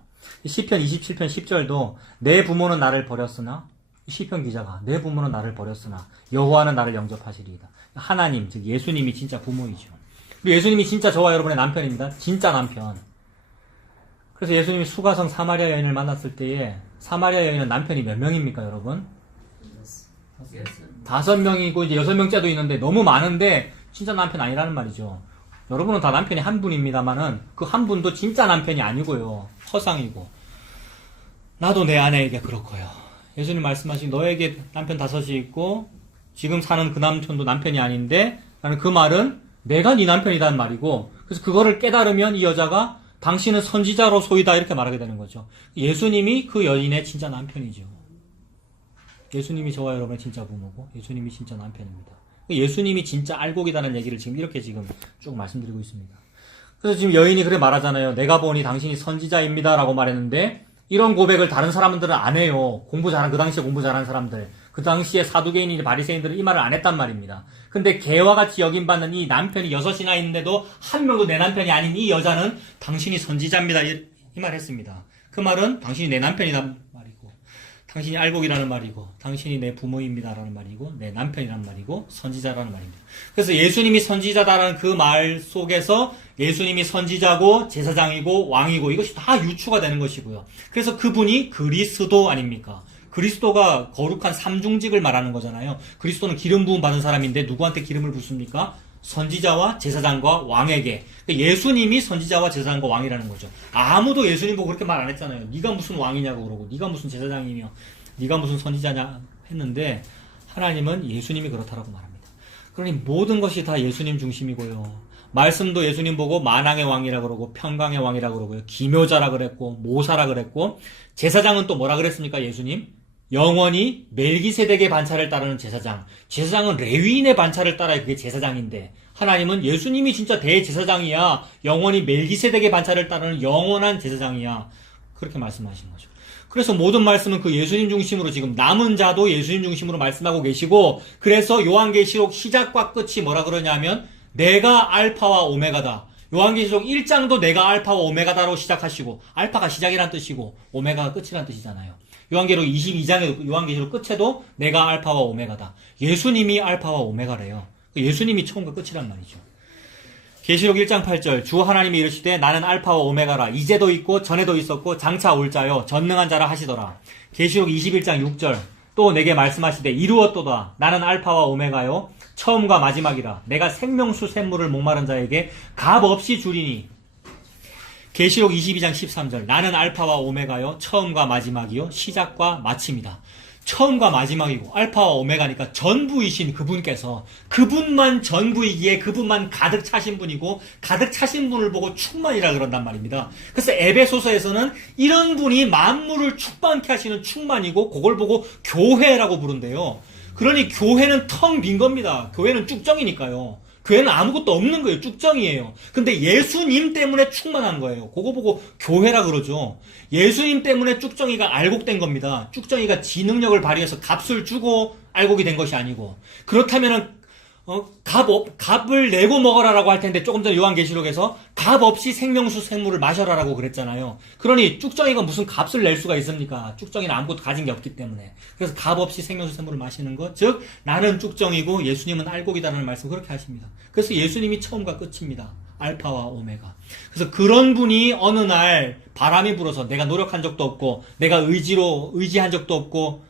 시편 27편 10절도 내 부모는 나를 버렸으나, 시편 기자가 내 부모는 나를 버렸으나 여호와는 나를 영접하시리이다. 하나님, 즉 예수님이 진짜 부모이죠. 그리고 예수님이 진짜 저와 여러분의 남편입니다. 진짜 남편. 그래서 예수님이 수가성 사마리아 여인을 만났을 때에, 사마리아 여인은 남편이 몇 명입니까, 여러분? 5명이고 이제 6명째도 있는데, 너무 많은데 진짜 남편 아니라는 말이죠. 여러분은 다 남편이 한 분입니다만은 그 한 분도 진짜 남편이 아니고요. 허상이고. 나도 내 아내에게 그렇고요. 예수님 말씀하신 너에게 남편 5이 있고 지금 사는 그 남편도 남편이 아닌데, 나는 그 말은 내가 네 남편이라는 말이고, 그래서 그거를 깨달으면 이 여자가 당신은 선지자로 소이다 이렇게 말하게 되는 거죠. 예수님이 그 여인의 진짜 남편이죠. 예수님이 저와 여러분의 진짜 부모고 예수님이 진짜 남편입니다. 예수님이 진짜 알곡이다는 얘기를 지금 이렇게 지금 쭉 말씀드리고 있습니다. 그래서 지금 여인이 그래 말하잖아요. 내가 보니 당신이 선지자입니다 라고 말했는데 이런 고백을 다른 사람들은 안 해요. 그 당시에 공부 잘하는 사람들. 그 당시에 사두개인이나 바리새인들은 이 말을 안 했단 말입니다. 근데 개와 같이 여김받는 이 남편이 6이나 있는데도 한 명도 내 남편이 아닌 이 여자는 당신이 선지자입니다. 이 말 했습니다. 그 말은 당신이 내 남편이란 말이고, 당신이 알곡이라는 말이고, 당신이 내 부모입니다라는 말이고, 내 남편이라는 말이고, 선지자라는 말입니다. 그래서 예수님이 선지자다라는 그 말 속에서 예수님이 선지자고 제사장이고 왕이고 이것이 다 유추가 되는 것이고요. 그래서 그분이 그리스도 아닙니까? 그리스도가 거룩한 삼중직을 말하는 거잖아요. 그리스도는 기름 부음 받은 사람인데 누구한테 기름을 붓습니까? 선지자와 제사장과 왕에게. 예수님이 선지자와 제사장과 왕이라는 거죠. 아무도 예수님 보고 그렇게 말 안 했잖아요. 네가 무슨 왕이냐고 그러고 네가 무슨 제사장이며 네가 무슨 선지자냐 했는데 하나님은 예수님이 그렇다라고 말합니다. 그러니 모든 것이 다 예수님 중심이고요. 말씀도 예수님 보고 만왕의 왕이라 그러고 평강의 왕이라 그러고요. 기묘자라 그랬고 모사라 그랬고 제사장은 또 뭐라 그랬습니까? 예수님? 영원히 멜기세덱의 반차를 따르는 제사장. 제사장은 레위인의 반차를 따라야 그게 제사장인데 하나님은 예수님이 진짜 대제사장이야. 영원히 멜기세덱의 반차를 따르는 영원한 제사장이야. 그렇게 말씀하신 거죠. 그래서 모든 말씀은 그 예수님 중심으로 지금 남은 자도 예수님 중심으로 말씀하고 계시고 그래서 요한계시록 시작과 끝이 뭐라 그러냐면 내가 알파와 오메가다. 요한계시록 1장도 내가 알파와 오메가다로 시작하시고 알파가 시작이란 뜻이고 오메가가 끝이란 뜻이잖아요. 요한계시록 22장에 요한계시록 끝에도 내가 알파와 오메가다. 예수님이 알파와 오메가래요. 예수님이 처음과 끝이란 말이죠. 계시록 1장 8절 주 하나님이 이르시되 나는 알파와 오메가라. 이제도 있고 전에도 있었고 장차 올 자요 전능한 자라 하시더라. 계시록 21장 6절 또 내게 말씀하시되 이루었도다. 나는 알파와 오메가요 처음과 마지막이라. 내가 생명수 샘물을 목마른 자에게 값 없이 주리니. 계시록 22장 13절 나는 알파와 오메가요 처음과 마지막이요 시작과 마침이다. 처음과 마지막이고 알파와 오메가니까 전부이신 그분께서 그분만 전부이기에 그분만 가득 차신 분이고 가득 차신 분을 보고 충만이라 그런단 말입니다. 그래서 에베소서에서는 이런 분이 만물을 충만케 하시는 충만이고 그걸 보고 교회라고 부른대요. 그러니 교회는 텅 빈 겁니다. 교회는 쭉정이니까요. 교회는 아무것도 없는 거예요. 쭉정이에요. 근데 예수님 때문에 충만한 거예요. 그거 보고 교회라 그러죠. 예수님 때문에 쭉정이가 알곡된 겁니다. 쭉정이가 지능력을 발휘해서 값을 주고 알곡이 된 것이 아니고. 그렇다면은 값을 내고 먹어라라고 할 텐데 조금 전에 요한계시록에서 값 없이 생명수 생물을 마셔라라고 그랬잖아요. 그러니 쭉정이가 무슨 값을 낼 수가 있습니까? 쭉정이는 아무것도 가진 게 없기 때문에. 그래서 값 없이 생명수 생물을 마시는 것, 즉 나는 쭉정이고 예수님은 알곡이다라는 말씀을 그렇게 하십니다. 그래서 예수님이 처음과 끝입니다. 알파와 오메가. 그래서 그런 분이 어느 날 바람이 불어서 내가 노력한 적도 없고 내가 의지한 적도 없고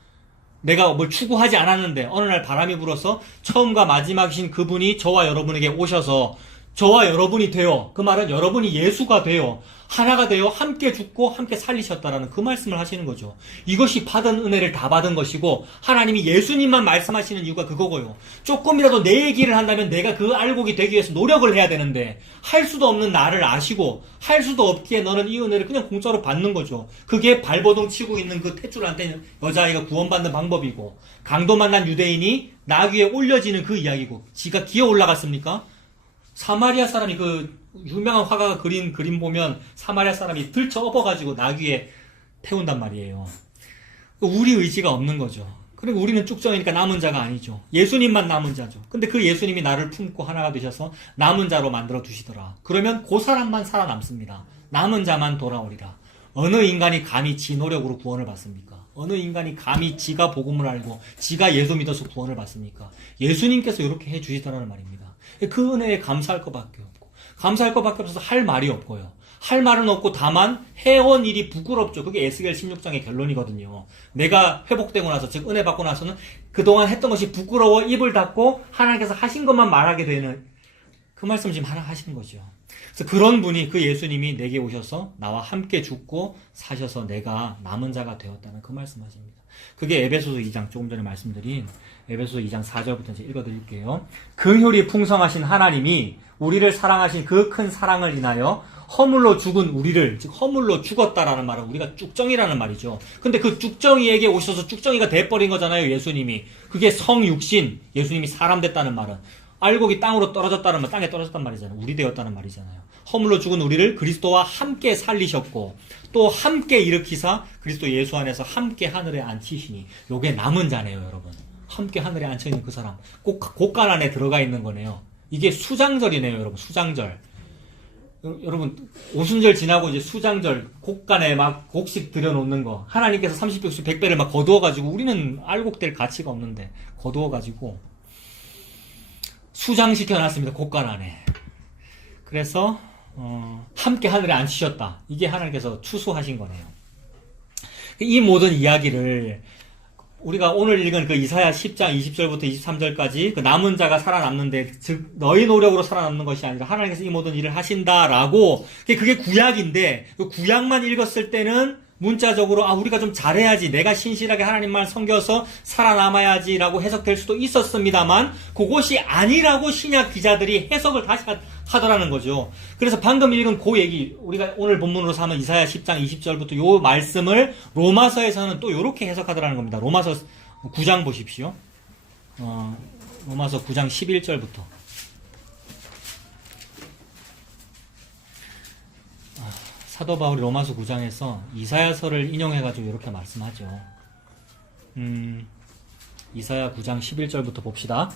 내가 뭘 추구하지 않았는데 어느 날 바람이 불어서 처음과 마지막이신 그분이 저와 여러분에게 오셔서 저와 여러분이 되어 그 말은 여러분이 예수가 되어 하나가 되어 함께 죽고 함께 살리셨다라는 그 말씀을 하시는 거죠. 이것이 받은 은혜를 다 받은 것이고 하나님이 예수님만 말씀하시는 이유가 그거고요. 조금이라도 내 얘기를 한다면 내가 그 알곡이 되기 위해서 노력을 해야 되는데 할 수도 없는 나를 아시고 할 수도 없기에 너는 이 은혜를 그냥 공짜로 받는 거죠. 그게 발버둥 치고 있는 그 탯줄한테 여자아이가 구원받는 방법이고 강도 만난 유대인이 나귀에 올려지는 그 이야기고 지가 기어 올라갔습니까? 사마리아 사람이 그 유명한 화가가 그린 그림 보면 사마리아 사람이 들쳐 업어가지고 나귀에 태운단 말이에요. 우리 의지가 없는 거죠. 그리고 우리는 쭉정이니까 남은 자가 아니죠. 예수님만 남은 자죠. 근데 그 예수님이 나를 품고 하나가 되셔서 남은 자로 만들어 두시더라. 그러면 그 사람만 살아남습니다. 남은 자만 돌아오리라. 어느 인간이 감히 지 노력으로 구원을 받습니까? 어느 인간이 감히 지가 복음을 알고 지가 예수 믿어서 구원을 받습니까? 예수님께서 이렇게 해주시더라는 말입니다. 그 은혜에 감사할 것밖에 없고 감사할 것밖에 없어서 할 말이 없고요. 할 말은 없고 다만 해온 일이 부끄럽죠. 그게 에스겔 16장의 결론이거든요. 내가 회복되고 나서 즉 은혜 받고 나서는 그동안 했던 것이 부끄러워 입을 닫고 하나님께서 하신 것만 말하게 되는 그 말씀 지금 하나 하시는 거죠. 그래서 그런 분이 그 예수님이 내게 오셔서 나와 함께 죽고 사셔서 내가 남은 자가 되었다는 그 말씀하십니다. 그게 에베소서 2장 조금 전에 말씀드린 에베소서 2장 4절부터 이제 읽어드릴게요. 긍휼이 풍성하신 하나님이 우리를 사랑하신 그 큰 사랑을 인하여 허물로 죽은 우리를, 즉 허물로 죽었다라는 말은 우리가 쭉정이라는 말이죠. 근데 그 쭉정이에게 오셔서 쭉정이가 돼버린 거잖아요, 예수님이. 그게 성육신, 예수님이 사람 됐다는 말은. 알곡이 땅으로 떨어졌다는 말, 땅에 떨어졌단 말이잖아요. 우리 되었다는 말이잖아요. 허물로 죽은 우리를 그리스도와 함께 살리셨고 또 함께 일으키사 그리스도 예수 안에서 함께 하늘에 앉히시니, 요게 남은 자네요, 여러분. 함께 하늘에 앉혀있는 그 사람, 곡간 안에 들어가 있는 거네요. 이게 수장절이네요, 여러분. 수장절. 여러분, 오순절 지나고 이제 수장절, 곡간에 막 곡식 들여놓는 거, 하나님께서 30백수 100배를 막 거두어가지고, 우리는 알곡될 가치가 없는데 거두어가지고 수장시켜놨습니다, 곡간 안에. 그래서 함께 하늘에 앉히셨다. 이게 하나님께서 추수하신 거네요. 이 모든 이야기를 우리가 오늘 읽은 그 이사야 10장 20절부터 23절까지 그 남은 자가 살아남는데, 즉 너희 노력으로 살아남는 것이 아니라 하나님께서 이 모든 일을 하신다라고, 그게 구약인데 그 구약만 읽었을 때는 문자적으로 우리가 좀 잘해야지, 내가 신실하게 하나님만 섬겨서 살아남아야지라고 해석될 수도 있었습니다만, 그것이 아니라고 신약 기자들이 해석을 다시 하더라는 거죠. 그래서 방금 읽은 그 얘기, 우리가 오늘 본문으로 삼은 이사야 10장 20절부터 요 말씀을 로마서에서는 또 요렇게 해석하더라는 겁니다. 로마서 9장 보십시오. 로마서 9장 11절부터. 사도 바울이 로마서 9장에서 이사야서를 인용해가지고 이렇게 말씀하죠. 이사야 9장 11절부터 봅시다.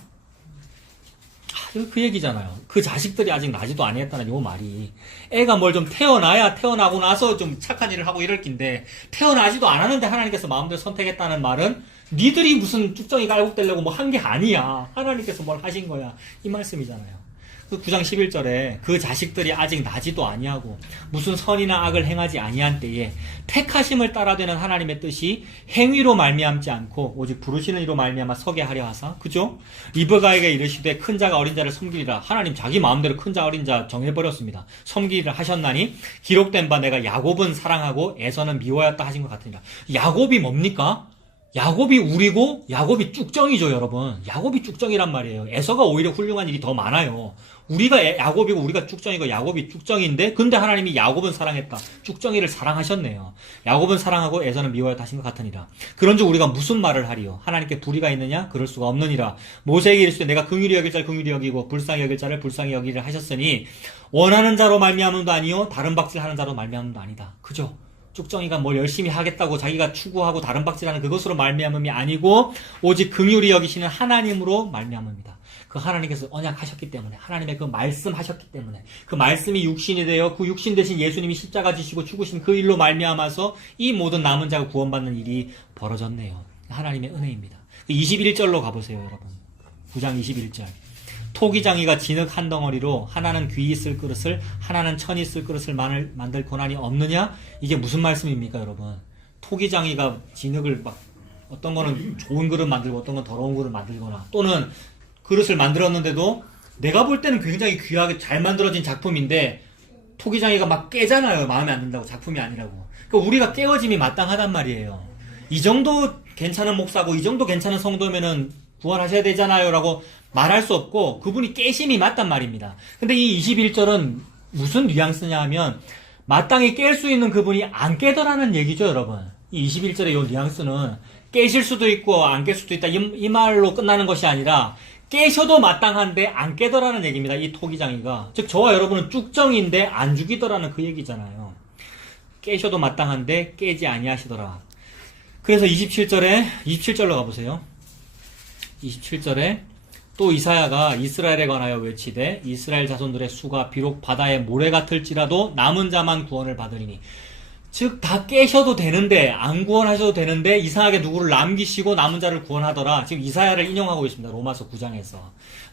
그 얘기잖아요. 그 자식들이 아직 나지도 아니했다는 요 말이, 애가 뭘 좀 태어나야 태어나고 나서 좀 착한 일을 하고 이럴 낀데, 태어나지도 않았는데 하나님께서 마음대로 선택했다는 말은 니들이 무슨 쭉정이 깔국되려고 뭐 한 게 아니야, 하나님께서 뭘 하신 거야, 이 말씀이잖아요. 그 9장 11절에 그 자식들이 아직 나지도 아니하고 무슨 선이나 악을 행하지 아니한 때에 택하심을 따라되는 하나님의 뜻이 행위로 말미암지 않고 오직 부르시는 이로 말미암아 서게 하려 하사, 그죠? 리브가에게 이르시되 큰 자가 어린 자를 섬기리라. 하나님 자기 마음대로 큰 자 어린 자 정해버렸습니다. 섬기리라 하셨나니 기록된 바 내가 야곱은 사랑하고 에서는 미워하였다 하신 것 같으니라. 야곱이 뭡니까? 야곱이 우리고 야곱이 쭉정이죠, 여러분. 야곱이 쭉정이란 말이에요. 에서가 오히려 훌륭한 일이 더 많아요. 우리가 야곱이고 우리가 쭉정이고 야곱이 쭉정인데, 근데 하나님이 야곱은 사랑했다, 쭉정이를 사랑하셨네요. 야곱은 사랑하고 에서는 미워하였다 하신 것 같으니라. 그런즉 우리가 무슨 말을 하리요? 하나님께 불의가 있느냐? 그럴 수가 없느니라. 모세에게 이르시되 내가 긍휼히 여길 자를 긍휼히 여기고 불쌍히 여길 자를 불쌍히 여기를 하셨으니 원하는 자로 말미암음도 아니요 다른 박질하는 자로 말미암음도 아니다. 그죠? 쭉정이가 뭘 열심히 하겠다고 자기가 추구하고 다른 박질하는 그것으로 말미암음이 아니고 오직 긍휼히 여기시는 하나님으로 말미암음이다. 그 하나님께서 언약하셨기 때문에, 하나님의 그 말씀하셨기 때문에, 그 말씀이 육신이 되어 그 육신 대신 예수님이 십자가 지시고 죽으신 그 일로 말미암아서 이 모든 남은 자가 구원받는 일이 벌어졌네요. 하나님의 은혜입니다. 21절로 가보세요, 여러분. 9장 21절. 토기장이가 진흙 한 덩어리로 하나는 귀히 쓸 그릇을 하나는 천이 쓸 그릇을 만들 고난이 없느냐? 이게 무슨 말씀입니까, 여러분? 토기장이가 진흙을 막 어떤 거는 좋은 그릇 만들고 어떤 건 더러운 그릇 만들거나, 또는 그릇을 만들었는데도 내가 볼 때는 굉장히 귀하게 잘 만들어진 작품인데 토기장이가 막 깨잖아요. 마음에 안 든다고, 작품이 아니라고. 그러니까 우리가 깨어짐이 마땅하단 말이에요. 이 정도 괜찮은 목사고 이 정도 괜찮은 성도면은 구원하셔야 되잖아요 라고 말할 수 없고, 그분이 깨심이 맞단 말입니다. 근데 이 21절은 무슨 뉘앙스냐 하면 마땅히 깰 수 있는 그분이 안 깨더라는 얘기죠, 여러분. 이 21절의 이 뉘앙스는 깨실 수도 있고 안 깰 수도 있다, 이 말로 끝나는 것이 아니라 깨셔도 마땅한데 안 깨더라는 얘기입니다. 이 토기장이가. 즉 저와 여러분은 쭉정인데 안 죽이더라는 그 얘기잖아요. 깨셔도 마땅한데 깨지 아니하시더라. 그래서 27절로 가보세요. 27절에 또 이사야가 이스라엘에 관하여 외치되 이스라엘 자손들의 수가 비록 바다의 모래 같을지라도 남은 자만 구원을 받으리니, 즉 다 깨셔도 되는데 안 구원하셔도 되는데 이상하게 누구를 남기시고 남은 자를 구원하더라. 지금 이사야를 인용하고 있습니다. 로마서 9장에서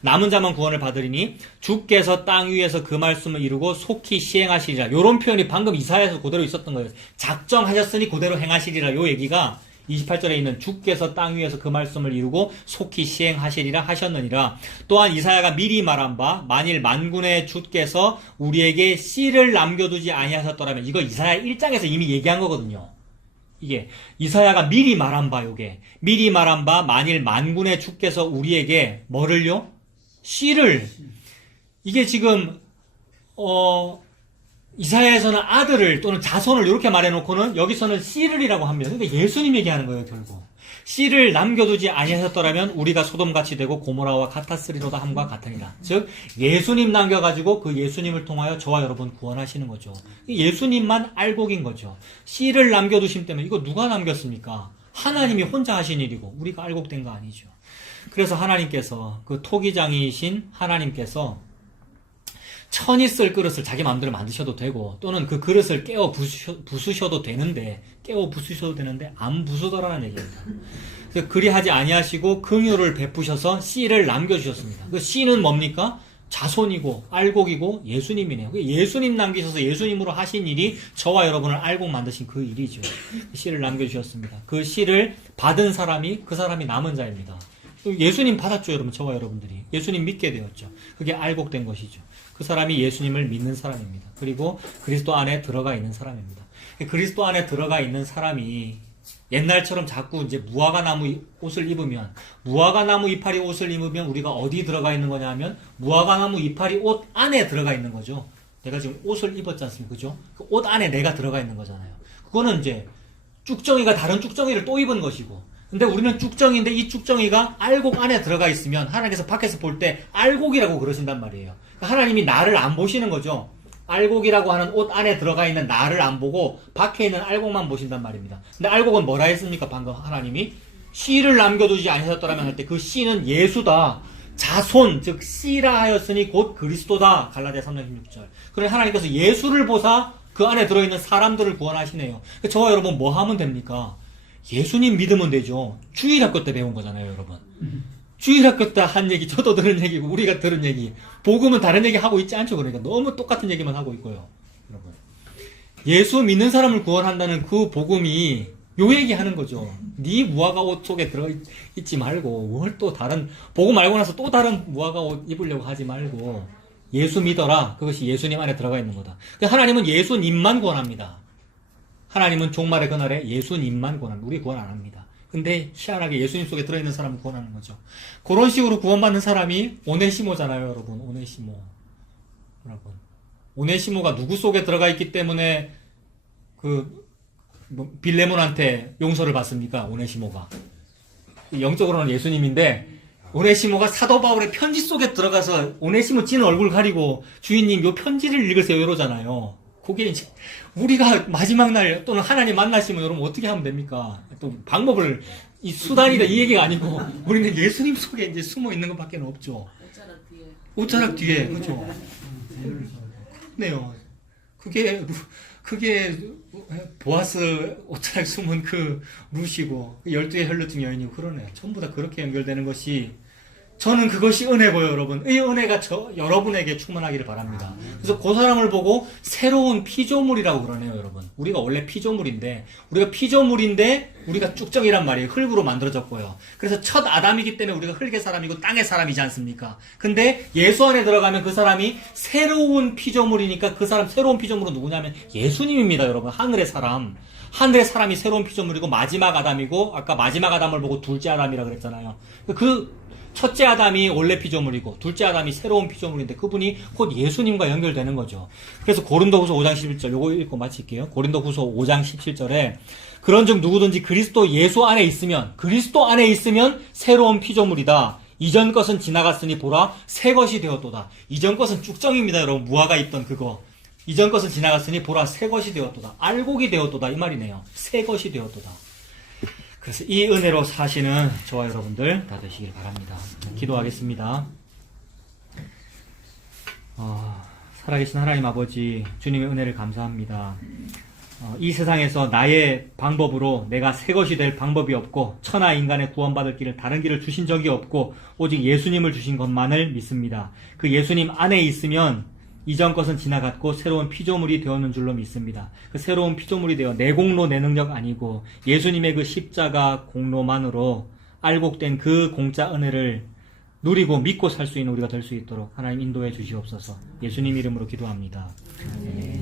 남은 자만 구원을 받으리니 주께서 땅 위에서 그 말씀을 이루고 속히 시행하시리라. 이런 표현이 방금 이사야에서 그대로 있었던 거예요. 작정하셨으니 그대로 행하시리라. 요 얘기가 28절에 있는 주께서 땅 위에서 그 말씀을 이루고 속히 시행하시리라 하셨느니라. 또한 이사야가 미리 말한 바 만일 만군의 주께서 우리에게 씨를 남겨두지 아니하셨더라면, 이거 이사야 1장에서 이미 얘기한 거거든요. 이게 이사야가 미리 말한 바, 요게 미리 말한 바 만일 만군의 주께서 우리에게 뭐를요? 씨를. 이게 지금 이사야에서는 아들을 또는 자손을 이렇게 말해놓고는 여기서는 씨를이라고 합니다. 근데 예수님 얘기하는 거예요, 결국. 씨를 남겨두지 아니하셨더라면 우리가 소돔같이 되고 고모라와 같았으리로다 함과 같으니라. 즉 예수님 남겨가지고 그 예수님을 통하여 저와 여러분 구원하시는 거죠. 예수님만 알곡인 거죠. 씨를 남겨두심 때문에 이거 누가 남겼습니까? 하나님이 혼자 하신 일이고 우리가 알곡된 거 아니죠. 그래서 하나님께서 그 토기장이신 하나님께서 천이 쓸 그릇을 자기 마음대로 만드셔도 되고 또는 그 그릇을 부수셔도 되는데 안 부수더라는 얘기입니다. 그래서 그리하지 아니하시고 긍휼을 베푸셔서 씨를 남겨주셨습니다. 그 씨는 뭡니까? 자손이고 알곡이고 예수님이네요. 예수님 남기셔서 예수님으로 하신 일이 저와 여러분을 알곡 만드신 그 일이죠. 씨를 남겨주셨습니다. 그 씨를 받은 사람이 그 사람이 남은 자입니다. 예수님 받았죠, 여러분. 저와 여러분들이 예수님 믿게 되었죠. 그게 알곡된 것이죠. 그 사람이 예수님을 믿는 사람입니다. 그리고 그리스도 안에 들어가 있는 사람입니다. 그리스도 안에 들어가 있는 사람이 옛날처럼 자꾸 이제 무화과나무 옷을 입으면, 무화과나무 이파리 옷을 입으면 우리가 어디 들어가 있는 거냐 하면 무화과나무 이파리 옷 안에 들어가 있는 거죠. 내가 지금 옷을 입었지 않습니까? 그죠? 그 옷 안에 내가 들어가 있는 거잖아요. 그거는 이제 쭉정이가 다른 쭉정이를 또 입은 것이고, 근데 우리는 쭉정이인데 이 쭉정이가 알곡 안에 들어가 있으면 하나님께서 밖에서 볼 때 알곡이라고 그러신단 말이에요. 그러니까 하나님이 나를 안 보시는 거죠. 알곡이라고 하는 옷 안에 들어가 있는 나를 안 보고 밖에 있는 알곡만 보신단 말입니다. 근데 알곡은 뭐라 했습니까? 방금 하나님이 씨를 남겨두지 않으셨더라면 할 때 그 씨는 예수다. 자손, 즉 씨라 하였으니 곧 그리스도다. 갈라디아 3장 16절. 그래 하나님께서 예수를 보사 그 안에 들어있는 사람들을 구원하시네요. 저와 여러분 뭐 하면 됩니까? 예수님 믿으면 되죠. 주일학교 때 배운 거잖아요, 여러분. 주일학교 때 한 얘기, 저도 들은 얘기고 우리가 들은 얘기. 복음은 다른 얘기 하고 있지 않죠. 그러니까 너무 똑같은 얘기만 하고 있고요, 여러분. 예수 믿는 사람을 구원한다는 그 복음이 요 얘기하는 거죠. 네 무화과 옷 속에 들어있지 말고 뭘 또 다른 복음 알고 나서 또 다른 무화과 옷 입으려고 하지 말고 예수 믿어라. 그것이 예수님 안에 들어가 있는 거다. 하나님은 예수님만 구원합니다. 하나님은 종말의 그날에 예수님만 구원합니다. 우리 구원 안 합니다. 근데 희한하게 예수님 속에 들어있는 사람을 구원하는 거죠. 그런 식으로 구원받는 사람이 오네시모잖아요, 여러분. 오네시모. 여러분. 오네시모가 누구 속에 들어가 있기 때문에 빌레몬한테 용서를 받습니까? 오네시모가. 영적으로는 예수님인데 오네시모가 사도 바울의 편지 속에 들어가서 오네시모 찐 얼굴 가리고 주인님 요 편지를 읽으세요 이러잖아요. 그게 이제 우리가 마지막 날 또는 하나님 만나시면 여러분 어떻게 하면 됩니까? 또 방법을 이 수단이다 이 얘기가 아니고 우리는 예수님 속에 이제 숨어 있는 것밖에 없죠. 옷자락 뒤에 그렇죠. 네요. 그게 보아스 옷자락 숨은 그 루시고 12의 혈루 중 여인이고 그러네요. 전부 다 그렇게 연결되는 것이 저는 그것이 은혜고요, 여러분. 이 은혜가 여러분에게 충만하기를 바랍니다. 그래서 그 사람을 보고 새로운 피조물이라고 그러네요, 여러분. 우리가 원래 피조물인데 우리가 쭉정이란 말이에요. 흙으로 만들어졌고요. 그래서 첫 아담이기 때문에 우리가 흙의 사람이고 땅의 사람이지 않습니까? 근데 예수 안에 들어가면 그 사람이 새로운 피조물이니까 그 사람 새로운 피조물은 누구냐면 예수님입니다, 여러분. 하늘의 사람이 새로운 피조물이고 마지막 아담이고 아까 마지막 아담을 보고 둘째 아담이라 그랬잖아요. 그 첫째 아담이 원래 피조물이고 둘째 아담이 새로운 피조물인데 그분이 곧 예수님과 연결되는 거죠. 그래서 고린도후서 5장 11절 요거 읽고 마칠게요. 고린도후서 5장 17절에 그런즉 누구든지 그리스도 예수 안에 있으면 새로운 피조물이다. 이전 것은 지나갔으니 보라 새 것이 되었도다. 이전 것은 쭉정입니다, 여러분. 무화과 입던 그거. 이전 것은 지나갔으니 보라 새 것이 되었도다. 알곡이 되었도다 이 말이네요. 새 것이 되었도다. 그래서 이 은혜로 사시는 저와 여러분들 다 되시길 바랍니다. 기도하겠습니다. 살아계신 하나님 아버지, 주님의 은혜를 감사합니다. 이 세상에서 나의 방법으로 내가 새 것이 될 방법이 없고 천하 인간의 구원받을 길을 다른 길을 주신 적이 없고 오직 예수님을 주신 것만을 믿습니다. 그 예수님 안에 있으면 이전 것은 지나갔고 새로운 피조물이 되었는 줄로 믿습니다. 그 새로운 피조물이 되어 내 공로 내 능력 아니고 예수님의 그 십자가 공로만으로 알곡된 그 공짜 은혜를 누리고 믿고 살 수 있는 우리가 될 수 있도록 하나님 인도해 주시옵소서. 예수님 이름으로 기도합니다. 아멘.